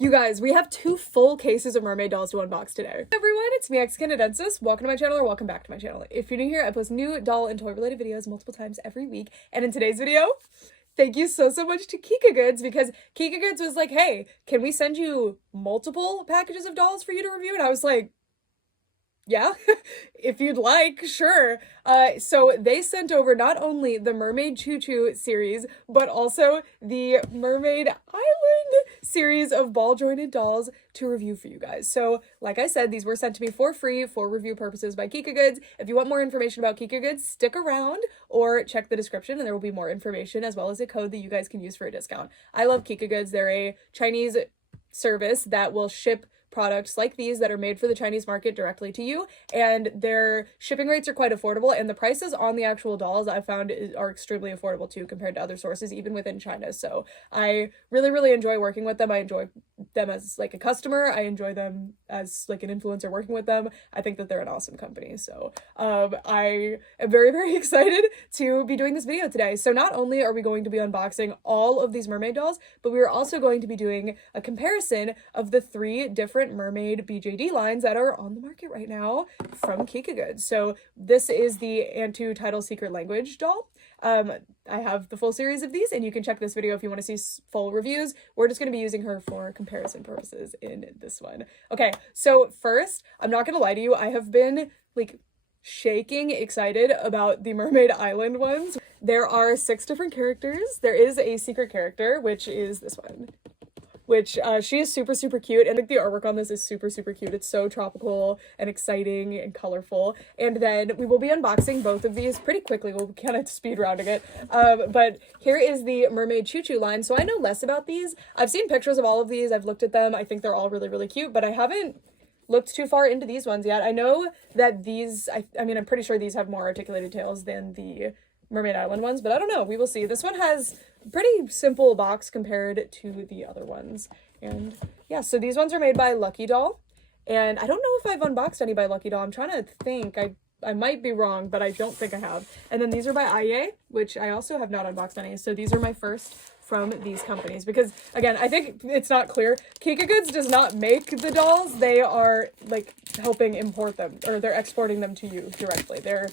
You guys, we have 2 full cases of mermaid dolls to unbox today. Hey everyone, it's me, Xcanadensis. Welcome to my channel, or welcome back to my channel. If you're new here, I post new doll and toy related videos multiple times every week. And in today's video, thank you so much to Kikagoods, because Kikagoods was like, hey, can we send you multiple packages of dolls for you to review? And I was like, yeah, if you'd like, sure. So they sent over not only the Mermaid Chuchu series, but also the Mermaid Island series of ball jointed dolls to review for you guys. So like I said, these were sent to me for free for review purposes by Kikagoods. If you want more information about Kikagoods, stick around or check the description and there will be more information as well as a code that you guys can use for a discount. I love Kikagoods. They're a Chinese service that will ship products like these that are made for the Chinese market directly to you, and their shipping rates are quite affordable, and the prices on the actual dolls I found are extremely affordable too compared to other sources even within China. So I really enjoy working with them. I enjoy them as like a customer. I enjoy them as like an influencer working with them. I think that they're an awesome company. So I am very excited to be doing this video today. So not only are we going to be unboxing all of these mermaid dolls, but we are also going to be doing a comparison of the 3 different Mermaid BJD lines that are on the market right now from Kikagoods. So this is the Antu TIDAL Secret Language doll. I have the full series of these, and you can check this video if you want to see full reviews. We're just going to be using her for comparison purposes in this one. Okay, so first, I'm not going to lie to you, I have been like shaking excited about the Mermaid Island ones. There are 6 different characters. There is a secret character, which is this one, which she is super cute, and like the artwork on this is super cute. It's so tropical and exciting and colorful. And then we will be unboxing both of these pretty quickly. We'll be kind of speed rounding it. But here is the Mermaid Chuchu line. So I know less about these. I've seen pictures of all of these. I've looked at them. I think they're all really cute, but I haven't looked too far into these ones yet. I know that these, I mean, I'm pretty sure these have more articulated tails than the Mermaid Island ones, but I don't know. We will see. This one has a pretty simple box compared to the other ones. And yeah, so these ones are made by Luckydoll. And I don't know if I've unboxed any by Luckydoll. I'm trying to think. I might be wrong, but I don't think I have. And then these are by Aiye, which I also have not unboxed any. So these are my first from these companies, because again, I think it's not clear. Kikagoods does not make the dolls. They are like helping import them, or they're exporting them to you directly. They're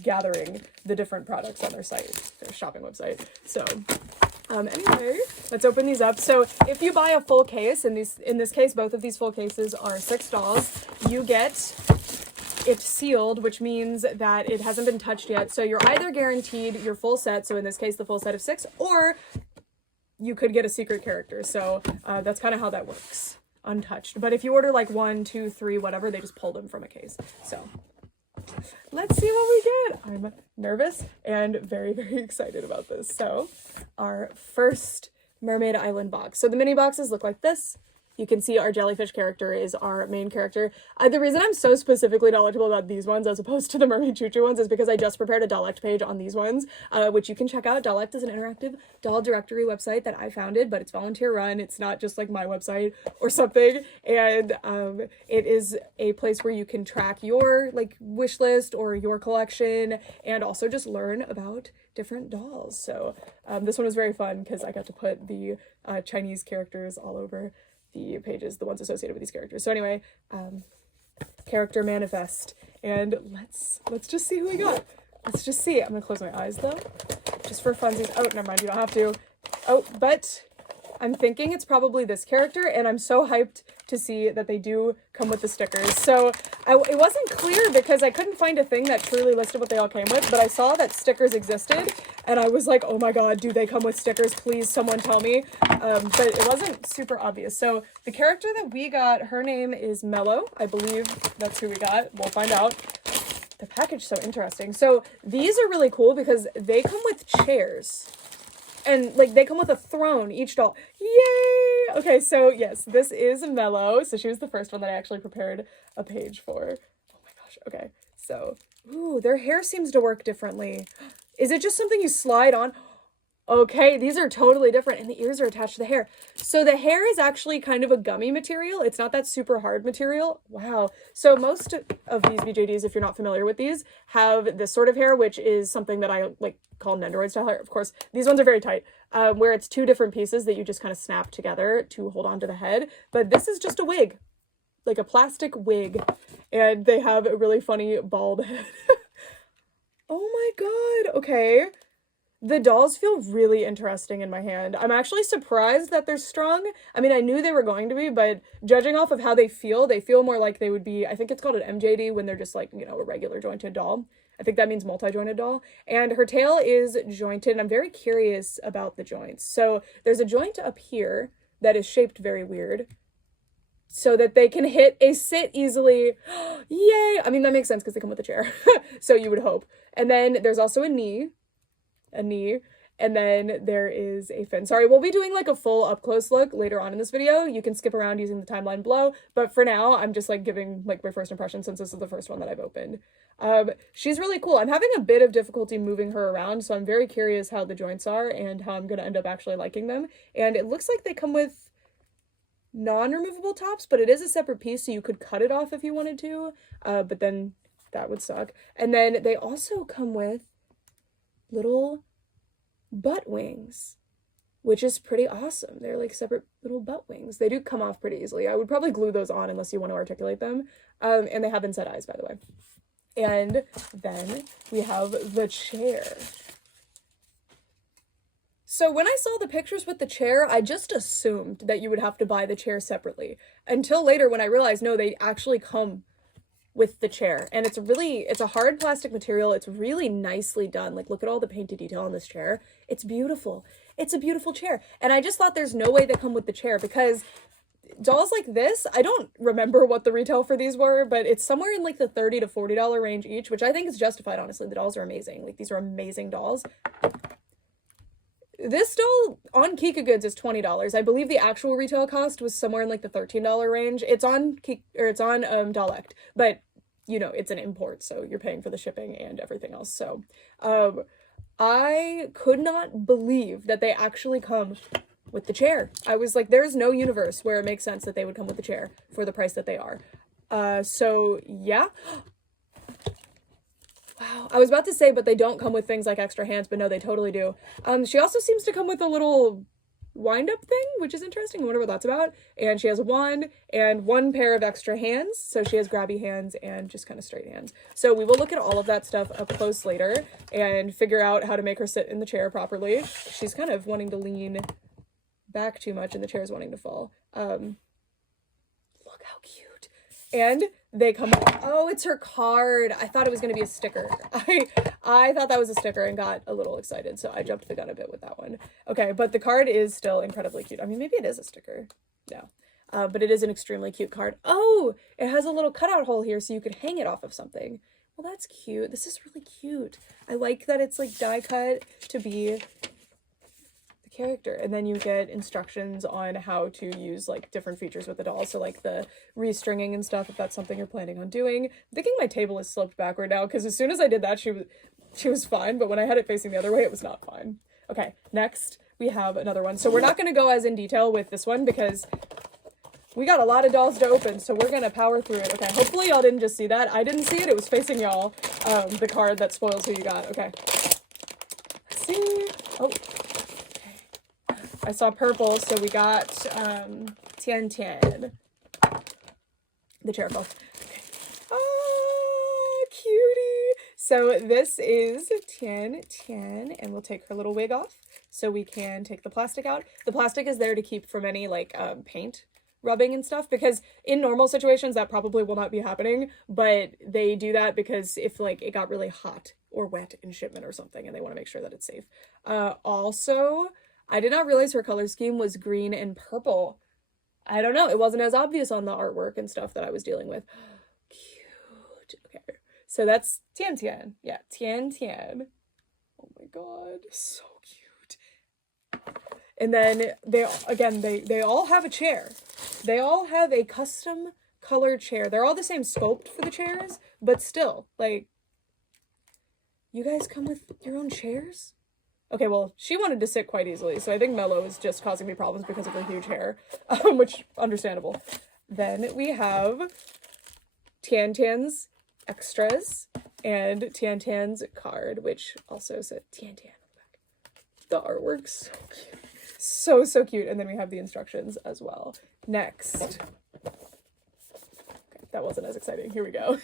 gathering the different products on their site, their shopping website. So anyway, let's open these up. So if you buy a full case, in this case, both of these full cases are 6 dolls, you get it sealed, which means that it hasn't been touched yet. So you're either guaranteed your full set, so in this case the full set of 6, or you could get a secret character. So that's kind of how that works, untouched. But if you order like 1, 2, 3, whatever, they just pull them from a case. So let's see what we get. I'm nervous and very excited about this. So our first Mermaid Island box. So the mini boxes look like this. You can see our jellyfish character is our main character. The reason I'm so specifically knowledgeable about these ones as opposed to the Mermaid Chuchu ones is because I just prepared a Dollect page on these ones, which you can check out. Dollect is an interactive doll directory website that I founded, but it's volunteer run. It's not just like my website or something. And it is a place where you can track your like wish list or your collection, and also just learn about different dolls. So this one was very fun because I got to put the Chinese characters all over the pages, the ones associated with these characters. So anyway, character manifest, and let's just see who we got. Let's just see. I'm gonna close my eyes though, just for funsies. Oh, never mind, you don't have to. Oh, but I'm thinking it's probably this character, and I'm so hyped to see that they do come with the stickers. So it wasn't clear because I couldn't find a thing that truly listed what they all came with, but I saw that stickers existed, and I was like, oh my god, do they come with stickers? Please, someone tell me. But it wasn't super obvious. So the character that we got, her name is Mellow. I believe that's who we got. We'll find out. The package is so interesting. So these are really cool because they come with chairs. And like they come with a throne, each doll. Yay! Okay, so yes, this is Mellow. So she was the first one that I actually prepared a page for. Oh my gosh. Okay, so ooh, their hair seems to work differently. Is it just something you slide on? Okay, these are totally different, and the ears are attached to the hair. So the hair is actually kind of a gummy material. It's not that super hard material. Wow. So most of these BJDs, if you're not familiar with these, have this sort of hair, which is something that I like call Nendoroid style hair. Of course, these ones are very tight, where it's two different pieces that you just kind of snap together to hold onto the head. But this is just a wig, like a plastic wig, and they have a really funny bald head. Oh my god. Okay. The dolls feel really interesting in my hand. I'm actually surprised that they're strung. I mean, I knew they were going to be, but judging off of how they feel more like they would be, I think it's called an MJD when they're just like, you know, a regular jointed doll. I think that means multi-jointed doll. And her tail is jointed, and I'm very curious about the joints. So there's a joint up here that is shaped very weird so that they can hit a sit easily. Yay! I mean, that makes sense because they come with a chair. So you would hope. And then there's also a knee, and then there is a fin. Sorry, we'll be doing like a full up close look later on in this video. You can skip around using the timeline below, but for now I'm just like giving like my first impression since this is the first one that I've opened. She's really cool. I'm having a bit of difficulty moving her around, so I'm very curious how the joints are and how I'm gonna end up actually liking them. And it looks like they come with non-removable tops, but it is a separate piece, so you could cut it off if you wanted to, but then that would suck. And then they also come with little butt wings, which is pretty awesome. They're like separate little butt wings. They do come off pretty easily. I would probably glue those on unless you want to articulate them. And they have inset eyes, by the way. And then we have the chair. So when I saw the pictures with the chair, I just assumed that you would have to buy the chair separately, until later when I realized, no, they actually come with the chair. And it's a hard plastic material. It's really nicely done. Like, look at all the painted detail on this chair. It's beautiful. It's a beautiful chair. And I just thought there's no way they come with the chair, because dolls like this, I don't remember what the retail for these were, but it's somewhere in like the $30 to $40 range each, which I think is justified, honestly. The dolls are amazing. Like, these are amazing dolls. This doll on Kikagoods is $20. I believe the actual retail cost was somewhere in like the $13 range. It's on Dollect, but you know, it's an import, so you're paying for the shipping and everything else. So, I could not believe that they actually come with the chair. I was like, there's no universe where it makes sense that they would come with the chair for the price that they are. So yeah. Wow, I was about to say, but they don't come with things like extra hands, but no, they totally do. She also seems to come with a little wind-up thing, which is interesting. I wonder what that's about. And she has a wand and one pair of extra hands, so she has grabby hands and just kind of straight hands. So we will look at all of that stuff up close later and figure out how to make her sit in the chair properly. She's kind of wanting to lean back too much and the chair's wanting to fall. Look how cute. And they come, oh, it's her card. I thought it was going to be a sticker. I thought that was a sticker and got a little excited, so I jumped the gun a bit with that one. Okay, but the card is still incredibly cute. I mean, maybe it is a sticker. No. But it is an extremely cute card. Oh, it has a little cutout hole here so you could hang it off of something. Well, that's cute. This is really cute. I like that it's like die cut to be character, and then you get instructions on how to use like different features with the doll, so like the restringing and stuff if that's something you're planning on doing. I'm thinking my table is sloped backward now because as soon as I did that she was fine, but when I had it facing the other way it was not fine. Okay, next we have another one. So we're not going to go as in detail with this one because we got a lot of dolls to open, so we're gonna power through it. Okay, hopefully y'all didn't just see that. I didn't see it. It was facing y'all. The card that spoils who you got. Okay, let's see. Oh, I saw purple, so we got Tian Tian. The chair fell. Okay. Oh, cutie. So this is Tian Tian, and we'll take her little wig off so we can take the plastic out. The plastic is there to keep from any like paint rubbing and stuff, because in normal situations that probably will not be happening, but they do that because if like it got really hot or wet in shipment or something and they want to make sure that it's safe. Also, I did not realize her color scheme was green and purple. I don't know. It wasn't as obvious on the artwork and stuff that I was dealing with. Cute. Okay. So that's Tian Tian. Yeah, Tian Tian. Oh my god. So cute. And then they all have a chair. They all have a custom colored chair. They're all the same sculpt for the chairs, but still, like, you guys come with your own chairs? Okay, well, she wanted to sit quite easily, so I think Mello is just causing me problems because of her huge hair, which, understandable. Then we have Tian Tian's extras and Tian Tian's card, which also said Tian Tian on the back. The artwork's so cute. So, so cute. And then we have the instructions as well. Next. Okay, that wasn't as exciting. Here we go.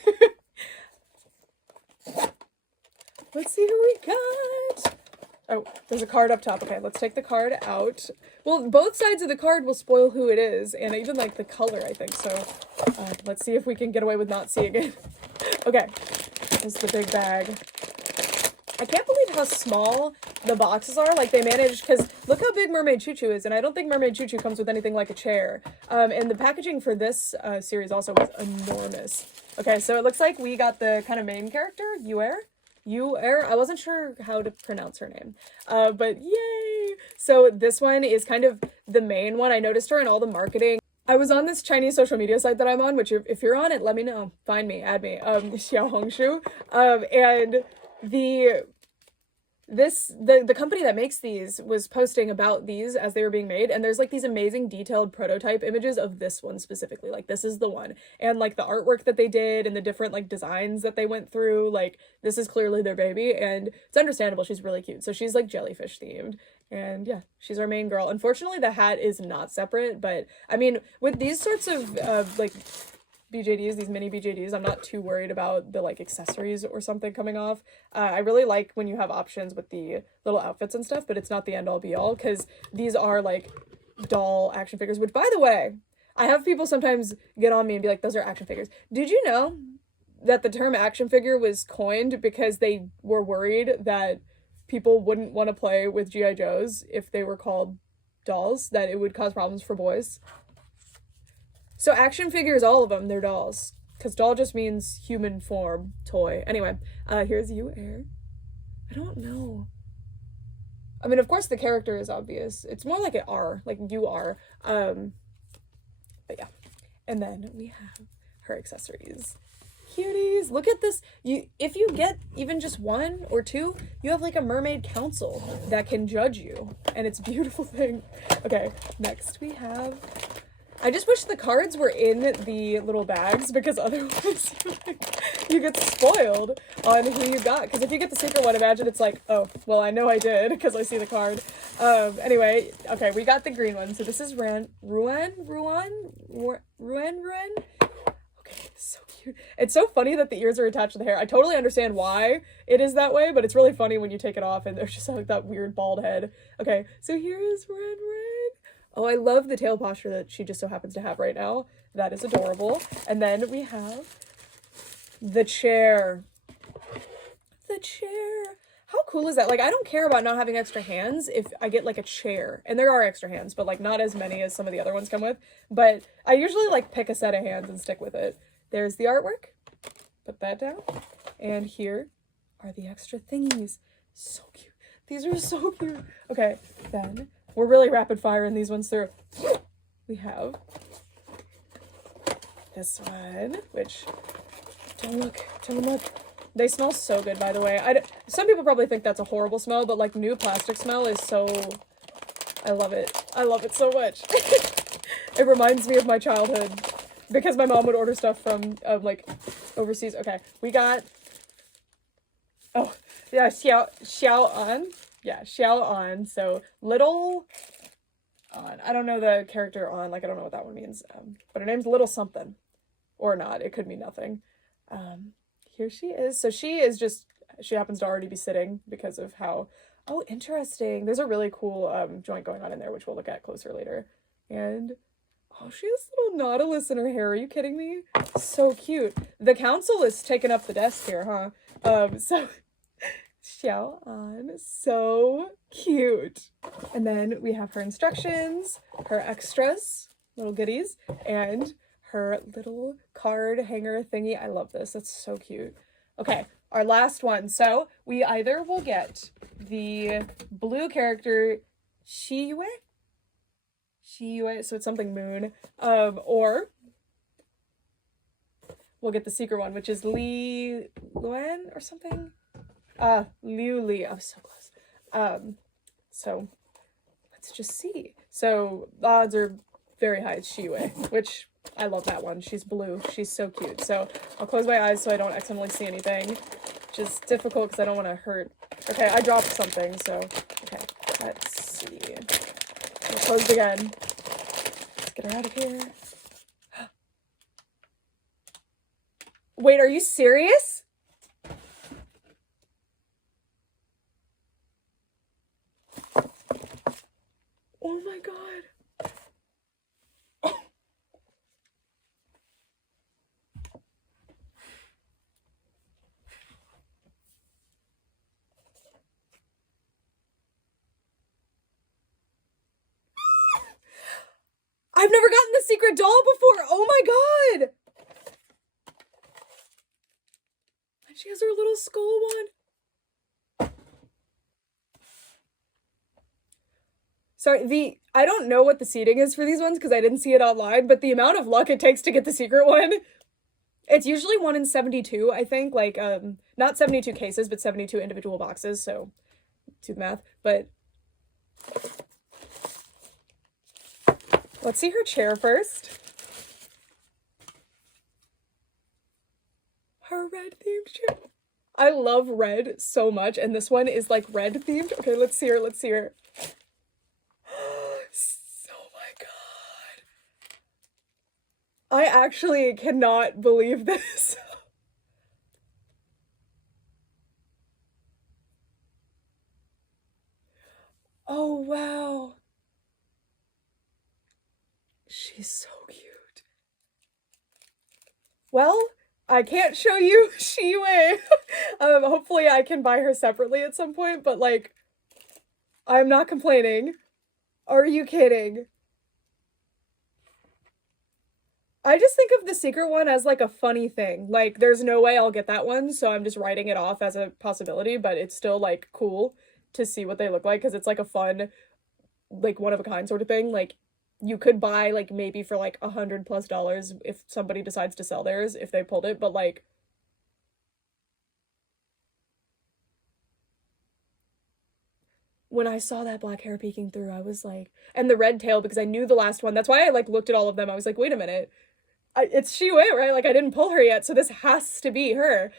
Let's see who we got. Oh, there's a card up top. Okay, let's take the card out. Well, both sides of the card will spoil who it is, and even like the color, I think. So let's see if we can get away with not seeing it. Okay, this is the big bag. I can't believe how small the boxes are. Like, they managed, because look how big Mermaid Chuchu is, and I don't think Mermaid Chuchu comes with anything like a chair. And the packaging for this series also was enormous. Okay, so it looks like we got the kind of main character, Yuer. I wasn't sure how to pronounce her name, but yay! So this one is kind of the main one. I noticed her in all the marketing. I was on this Chinese social media site that I'm on, which if you're on it, let me know. Find me, add me. Xiaohongshu. And the company that makes these was posting about these as they were being made, and there's like these amazing detailed prototype images of this one specifically. Like, this is the one, and like the artwork that they did and the different like designs that they went through, like this is clearly their baby, and it's understandable. She's really cute. So she's like jellyfish themed, and yeah, she's our main girl. Unfortunately, the hat is not separate, but I mean, with these sorts of like BJDs, these mini BJDs, I'm not too worried about the like accessories or something coming off. I really like when you have options with the little outfits and stuff, but it's not the end all be all, because these are like doll action figures, which, by the way, I have people sometimes get on me and be like, those are action figures. Did you know that the term action figure was coined because they were worried that people wouldn't want to play with G.I. Joes if they were called dolls, that it would cause problems for boys? So action figures, all of them, they're dolls. Because doll just means human form, toy. Anyway, here's Yuer. I don't know. I mean, of course the character is obvious. It's more like an R, like you are. But yeah. And then we have her accessories. Cuties. Look at this. If you get even just one or two, you have like a mermaid council that can judge you. And it's a beautiful thing. Okay, next we have... I just wish the cards were in the little bags, because otherwise you get spoiled on who you got. Because if you get the secret one, imagine it's like, oh, well, I know I did because I see the card. Anyway, okay, we got the green one. So this is Ruan. Okay, so cute. It's so funny that the ears are attached to the hair. I totally understand why it is that way, but it's really funny when you take it off and there's just like that weird bald head. Okay, so here is Ruan. Oh, I love the tail posture that she just so happens to have right now. That is adorable. And then we have the chair. The chair. How cool is that? Like, I don't care about not having extra hands if I get like a chair. And there are extra hands, but like not as many as some of the other ones come with. But I usually like pick a set of hands and stick with it. There's the artwork. Put that down. And here are the extra thingies. So cute. These are so cute. Okay, then... we're really rapid firing these ones through. We have this one, which, don't look. They smell so good, by the way. Some people probably think that's a horrible smell, but like new plastic smell is so, I love it. I love it so much. It reminds me of my childhood because my mom would order stuff from like overseas. Okay, we got, oh yeah, Xiao An. Yeah, Xiao An, so Little An. I don't know the character on, like, I don't know what that one means, but her name's Little something. Or not, it could mean nothing. Here she is. So she is just, she happens to already be sitting because of how, oh, interesting. There's a really cool joint going on in there, which we'll look at closer later. And, oh, she has little Nautilus in her hair. Are you kidding me? So cute. The council is taking up the desk here, huh? So... Xiao An, so cute. And then we have her instructions, her extras, little goodies, and her little card hanger thingy. I love this. That's so cute. Okay, our last one. So we either will get the blue character Shiyue, so it's something moon, or we'll get the secret one, which is Li Luan or something. Liu Li. I was so close. So let's just see. So the odds are very high it's Shiwe, which I love that one. She's blue. She's so cute. So I'll close my eyes so I don't accidentally see anything, which is difficult because I don't want to hurt. Okay, I dropped something, so okay, let's see. Closed again. Let's get her out of here. Wait, are you serious? Oh my god. I've never gotten the secret doll before. Oh my god. And she has her little skull one. Sorry, I don't know what the seeding is for these ones because I didn't see it online, but the amount of luck it takes to get the secret one, it's usually 1 in 72, I think, like, not 72 cases, but 72 individual boxes, so do the math, but let's see her chair first. Her red themed chair. I love red so much, and this one is like red themed. Okay, let's see her, let's see her. Oh my god. I actually cannot believe this. Oh wow. She's so cute. Well, I can't show you Shiwe. Hopefully I can buy her separately at some point, but like, I'm not complaining. Are you kidding? I just think of the secret one as like a funny thing. Like, there's no way I'll get that one, so I'm just writing it off as a possibility, but it's still like cool to see what they look like because it's like a fun, like one of a kind sort of thing. Like, you could buy like maybe for like $100+ if somebody decides to sell theirs if they pulled it, but like when I saw that black hair peeking through, I was like, and the red tail, because I knew the last one. That's why I like looked at all of them. I was like, wait a minute. It's Shiwe, right? Like, I didn't pull her yet, so this has to be her.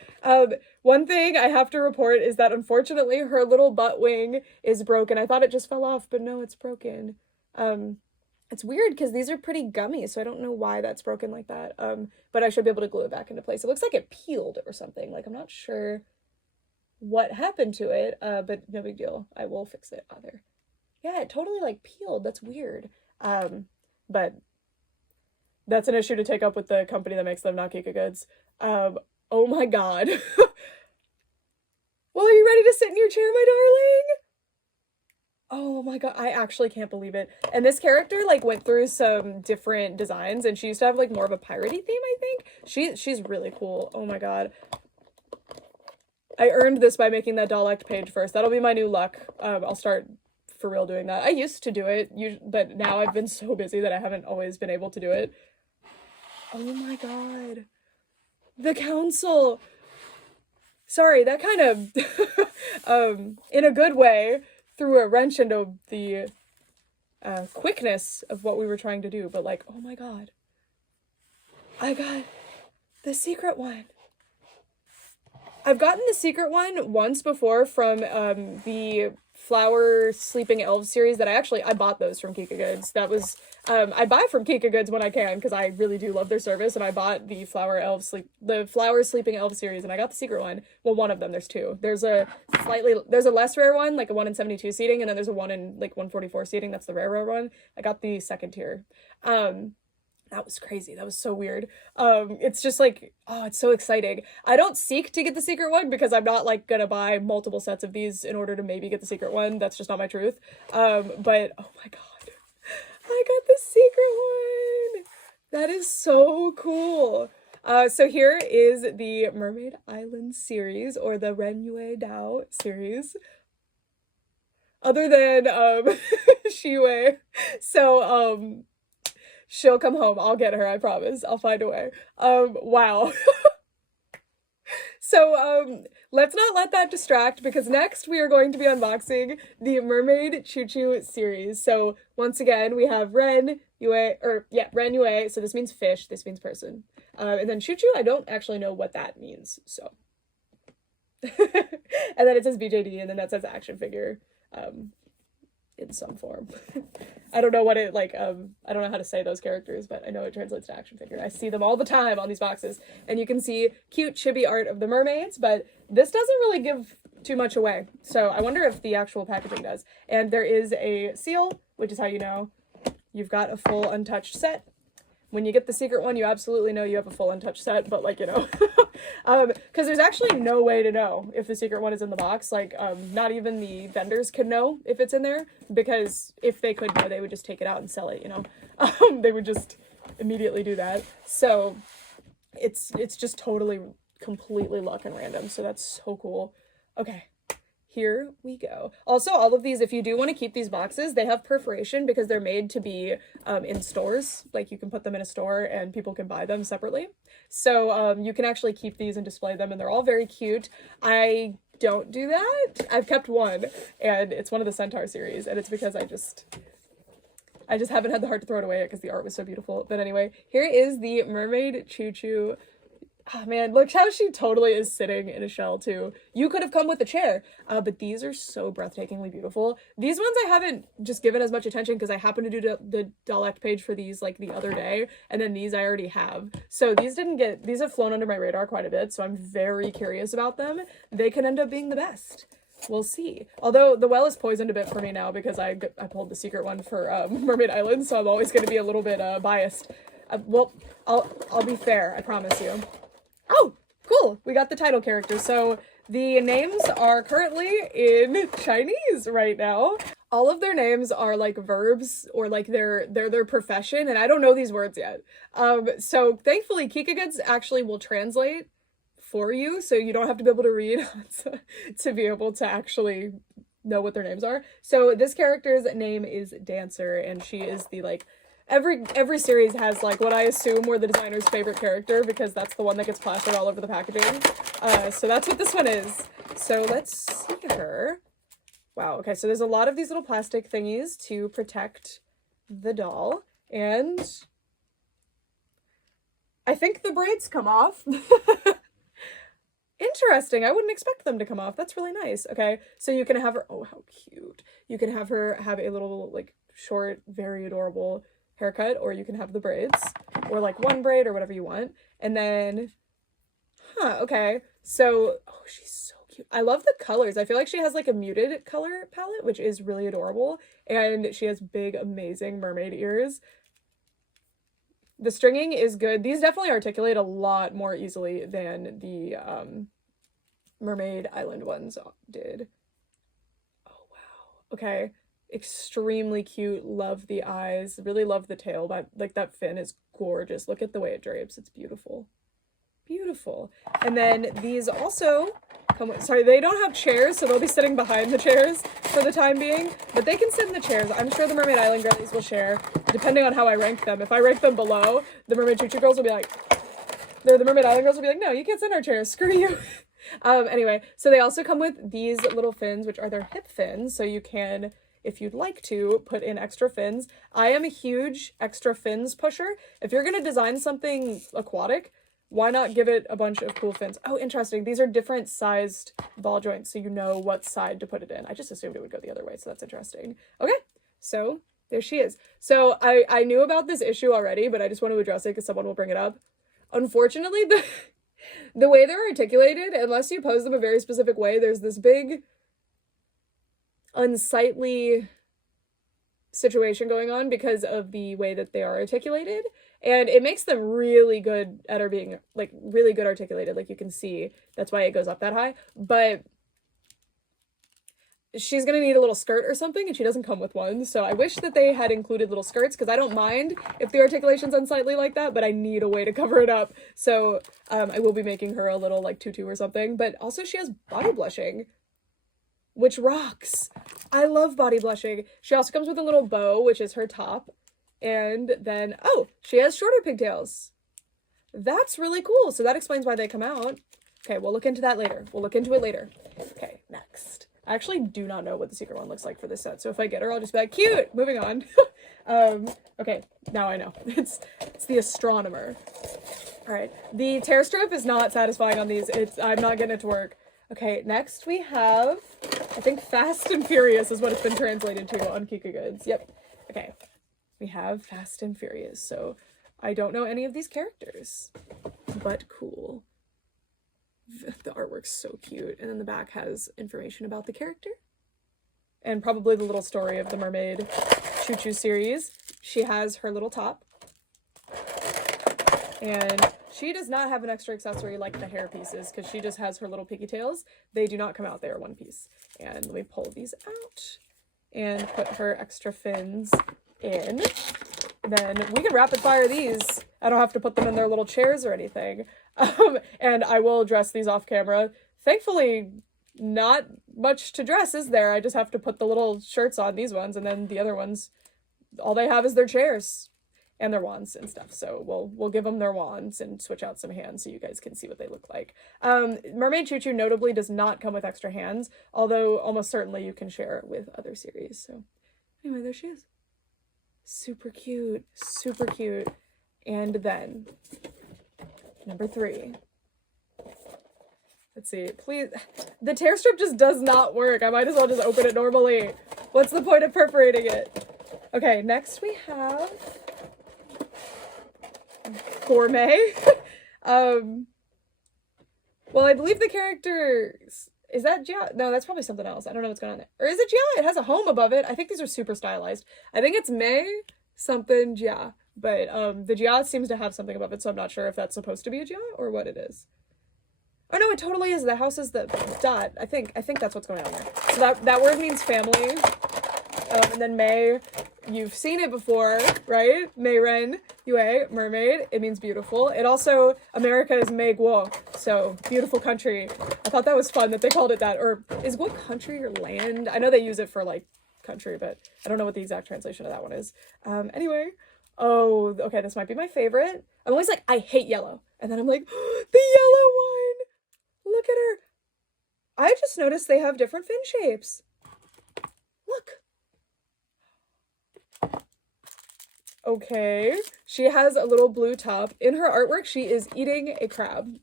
One thing I have to report is that unfortunately her little butt wing is broken. I thought it just fell off, but no, it's broken. It's weird because these are pretty gummy, so I don't know why that's broken like that. But I should be able to glue it back into place. It looks like it peeled or something. Like, I'm not sure what happened to it, but no big deal. I will fix it either. Yeah, it totally like peeled. That's weird. But that's an issue to take up with the company that makes them, not Kikagoods. Oh my god. Well, are you ready to sit in your chair, my darling? Oh my god, I actually can't believe it. And this character like went through some different designs, and she used to have like more of a piratey theme, I think. She's really cool. Oh my god. I earned this by making that doll act page first. That'll be my new luck. I'll start for real doing that. I used to do it, but now I've been so busy that I haven't always been able to do it. Oh my god. The council. Sorry, that kind of, in a good way, threw a wrench into the quickness of what we were trying to do. But like, oh my god. I got the secret one. I've gotten the secret one once before from the Flower Sleeping Elves series that I bought those from Kikagoods. That was, I buy from Kikagoods when I can because I really do love their service, and I bought the Flower Sleeping Elves series, and I got the secret one. Well, one of them, there's two. There's a less rare one, like a 1 in 72 seating, and then there's a 1 in like 144 seating. That's the rare one. I got the second tier. That was crazy. That was so weird. It's just like, oh, it's so exciting. I don't seek to get the secret one because I'm not like gonna buy multiple sets of these in order to maybe get the secret one. That's just not my truth. But oh my god, I got the secret one. That is so cool. So here is the Mermaid Island series, or the Mermaid Doll series. Other than Shiwe. So she'll come home. I'll get her, I promise. I'll find a way. Wow. So, let's not let that distract, because next we are going to be unboxing the Mermaid Chuchu series. So, once again, we have Ren, Yue, Ren, Yue, so this means fish, this means person. And then Chuchu, I don't actually know what that means, so. And then it says BJD, and then that says action figure, in some form. I don't know what it, like, I don't know how to say those characters, but I know it translates to action figure. I see them all the time on these boxes, and you can see cute chibi art of the mermaids, but this doesn't really give too much away. So I wonder if the actual packaging does. And there is a seal, which is how you know you've got a full untouched set. When you get the secret one, you absolutely know you have a full untouched set, but, like, you know, because there's actually no way to know if the secret one is in the box. Like, not even the vendors can know if it's in there, because if they could know, they would just take it out and sell it, you know. They would just immediately do that. So it's just totally, completely luck and random. So that's so cool. Okay. Here we go. Also, all of these, if you do want to keep these boxes, they have perforation because they're made to be in stores. Like, you can put them in a store and people can buy them separately. So you can actually keep these and display them, and they're all very cute. I don't do that. I've kept one, and it's one of the Centaur series, and it's because I just haven't had the heart to throw it away because the art was so beautiful. But anyway, here is the Mermaid Chuchu. Oh man, look how she totally is sitting in a shell too. You could have come with a chair, but these are so breathtakingly beautiful. These ones I haven't just given as much attention because I happened to do the Dollect page for these like the other day, and then these I already have. So these have flown under my radar quite a bit, so I'm very curious about them. They can end up being the best. We'll see. Although the well is poisoned a bit for me now because I pulled the secret one for Mermaid Island, so I'm always going to be a little bit biased. Well, I'll be fair, I promise you. Oh, cool. We got the title characters. So the names are currently in Chinese right now. All of their names are like verbs or like their profession, and I don't know these words yet. So thankfully Kikagoods actually will translate for you, so you don't have to be able to read to be able to actually know what their names are. So this character's name is Dancer, and she is the like every series has like what I assume were the designer's favorite character, because that's the one that gets plastered all over the packaging. So that's what this one is. So let's see her. Wow, okay, so there's a lot of these little plastic thingies to protect the doll, and I think the braids come off. Interesting, I wouldn't expect them to come off. That's really nice. Okay, so you can have her, oh, how cute. You can have her have a little like short, very adorable haircut, or you can have the braids, or like one braid, or whatever you want. And then, okay, so, oh, she's so cute. I love the colors. I feel like she has like a muted color palette, which is really adorable, and she has big, amazing mermaid ears. The stringing is good. These definitely articulate a lot more easily than the Mermaid Island ones did. Oh, wow. Okay. Extremely cute. Love the eyes. Really love the tail. That fin is gorgeous. Look at the way it drapes. It's beautiful. Beautiful. And then these also come with, sorry, they don't have chairs, so they'll be sitting behind the chairs for the time being, but they can sit in the chairs. I'm sure the Mermaid Island girlies will share, depending on how I rank them. If I rank them below, the Mermaid Chuchu girls will be like, the Mermaid Island girls will be like, no, you can't sit in our chairs. Screw you. Anyway, so they also come with these little fins, which are their hip fins, so you can, if you'd like to, put in extra fins. I am a huge extra fins pusher. If you're going to design something aquatic, why not give it a bunch of cool fins? Oh, interesting. These are different sized ball joints, so you know what side to put it in. I just assumed it would go the other way, so that's interesting. Okay, so there she is. So I knew about this issue already, but I just want to address it because someone will bring it up. Unfortunately, the way they're articulated, unless you pose them a very specific way, there's this big unsightly situation going on because of the way that they are articulated, and it makes them really good at being like really good articulated, like you can see. That's why it goes up that high. But she's gonna need a little skirt or something, and she doesn't come with one, so I wish that they had included little skirts, because I don't mind if the articulation's unsightly like that, but I need a way to cover it up. So I will be making her a little like tutu or something. But also she has body blushing, which rocks. I love body blushing. She also comes with a little bow, which is her top. And then, oh, she has shorter pigtails. That's really cool. So that explains why they come out. Okay, we'll look into that later. We'll look into it later. Okay, next. I actually do not know what the secret one looks like for this set, so if I get her, I'll just be like, cute! Moving on. Okay, now I know. It's the astronomer. Alright, the tear strip is not satisfying on these. I'm not getting it to work. Okay, next we have, I think Fast and Furious is what it's been translated to on Kikagoods. Yep. Okay, we have Fast and Furious, so I don't know any of these characters, but cool. The artwork's so cute, and then the back has information about the character and probably the little story of the Mermaid Chuchu series. She has her little top, and she does not have an extra accessory like the hair pieces because she just has her little piggy tails. They do not come out, they are one piece. And let me pull these out and put her extra fins in. Then we can rapid fire these. I don't have to put them in their little chairs or anything. And I will dress these off camera. Thankfully, not much to dress, is there? I just have to put the little shirts on, these ones, and then the other ones, all they have is their chairs and their wands and stuff. So we'll give them their wands and switch out some hands so you guys can see what they look like. Mermaid Chuchu notably does not come with extra hands, although almost certainly you can share it with other series. So anyway, there she is. Super cute, super cute. And then number 3. Let's see, please. The tear strip just does not work. I might as well just open it normally. What's the point of perforating it? Okay, next we have Gourmet. Well, I believe the character is that Gia? No, that's probably something else. I don't know what's going on there. Or is it Gia? It has a home above it. I think these are super stylized. I think it's May something Gia. But the Gia seems to have something above it, so I'm not sure if that's supposed to be a Gia or what it is. Oh no, it totally is. The house is the dot. I think that's what's going on there. So that word means family. And then May, you've seen it before, right? May Ren Yue, mermaid. It means beautiful. It also, America is May Guo, so beautiful country. I thought that was fun that they called it that. Or is Guo country or land? I know they use it for like country, but I don't know what the exact translation of that one is. Anyway. Oh, okay, this might be my favorite. I'm always like, I hate yellow. And then I'm like, oh, the yellow one! Look at her. I just noticed they have different fin shapes. Look. Okay, she has a little blue top. In her artwork, she is eating a crab,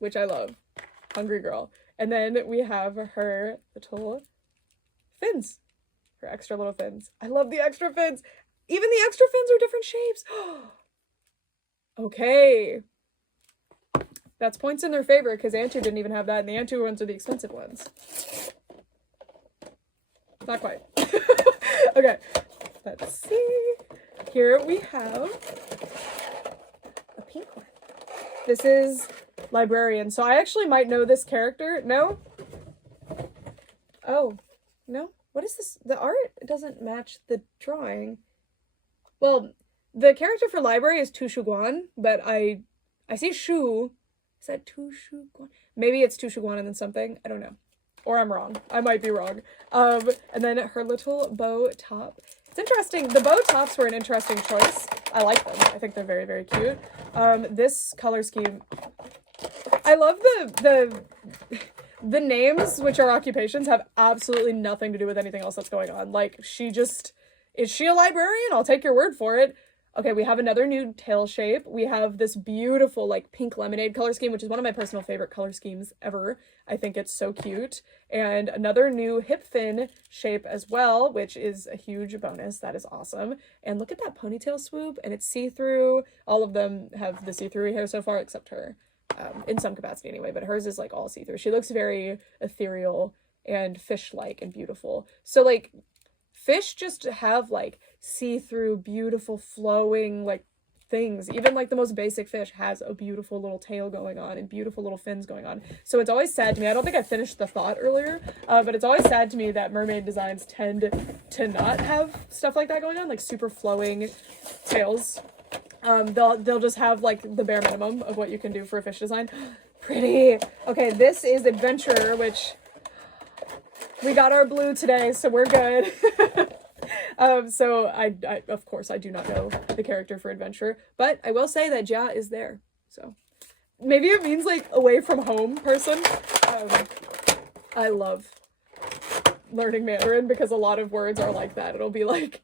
which I love. Hungry girl. And then we have her little fins. Her extra little fins. I love the extra fins. Even the extra fins are different shapes. Okay. That's points in their favor because Antu didn't even have that, and the Antu ones are the expensive ones. Not quite. Okay. Let's see. Here we have a pink one. This is Librarian. So I actually might know this character. No? Oh. No? What is this? The art doesn't match the drawing. Well, the character for Library is Tu Shuguan, but I see Shu. Is that Tu Shuguan? Maybe it's Tu Shuguan and then something. I don't know. Or I'm wrong. I might be wrong. And then her little bow top. It's interesting. The bow tops were an interesting choice. I like them. I think they're very, very cute. This color scheme. I love the names, which are occupations, have absolutely nothing to do with anything else that's going on. Like, is she a librarian? I'll take your word for it. Okay, we have another new tail shape. We have this beautiful, like, pink lemonade color scheme, which is one of my personal favorite color schemes ever. I think it's so cute. And another new hip fin shape as well, which is a huge bonus. That is awesome. And look at that ponytail swoop, and it's see-through. All of them have the see-through hair so far, except her, in some capacity anyway, but hers is, like, all see-through. She looks very ethereal and fish-like and beautiful. So, like, fish just have, like, see-through, beautiful, flowing, like, things. Even, like, the most basic fish has a beautiful little tail going on and beautiful little fins going on. So it's always sad to me. I don't think I finished the thought earlier, but it's always sad to me that mermaid designs tend to not have stuff like that going on, like super flowing tails. They'll just have, like, the bare minimum of what you can do for a fish design. Pretty. Okay, this is Adventure, which we got our blue today, so we're good. So I of course I do not know the character for Adventure, but I will say that Jia is there. So maybe it means like away from home person. I love learning Mandarin because a lot of words are like that. It'll be like,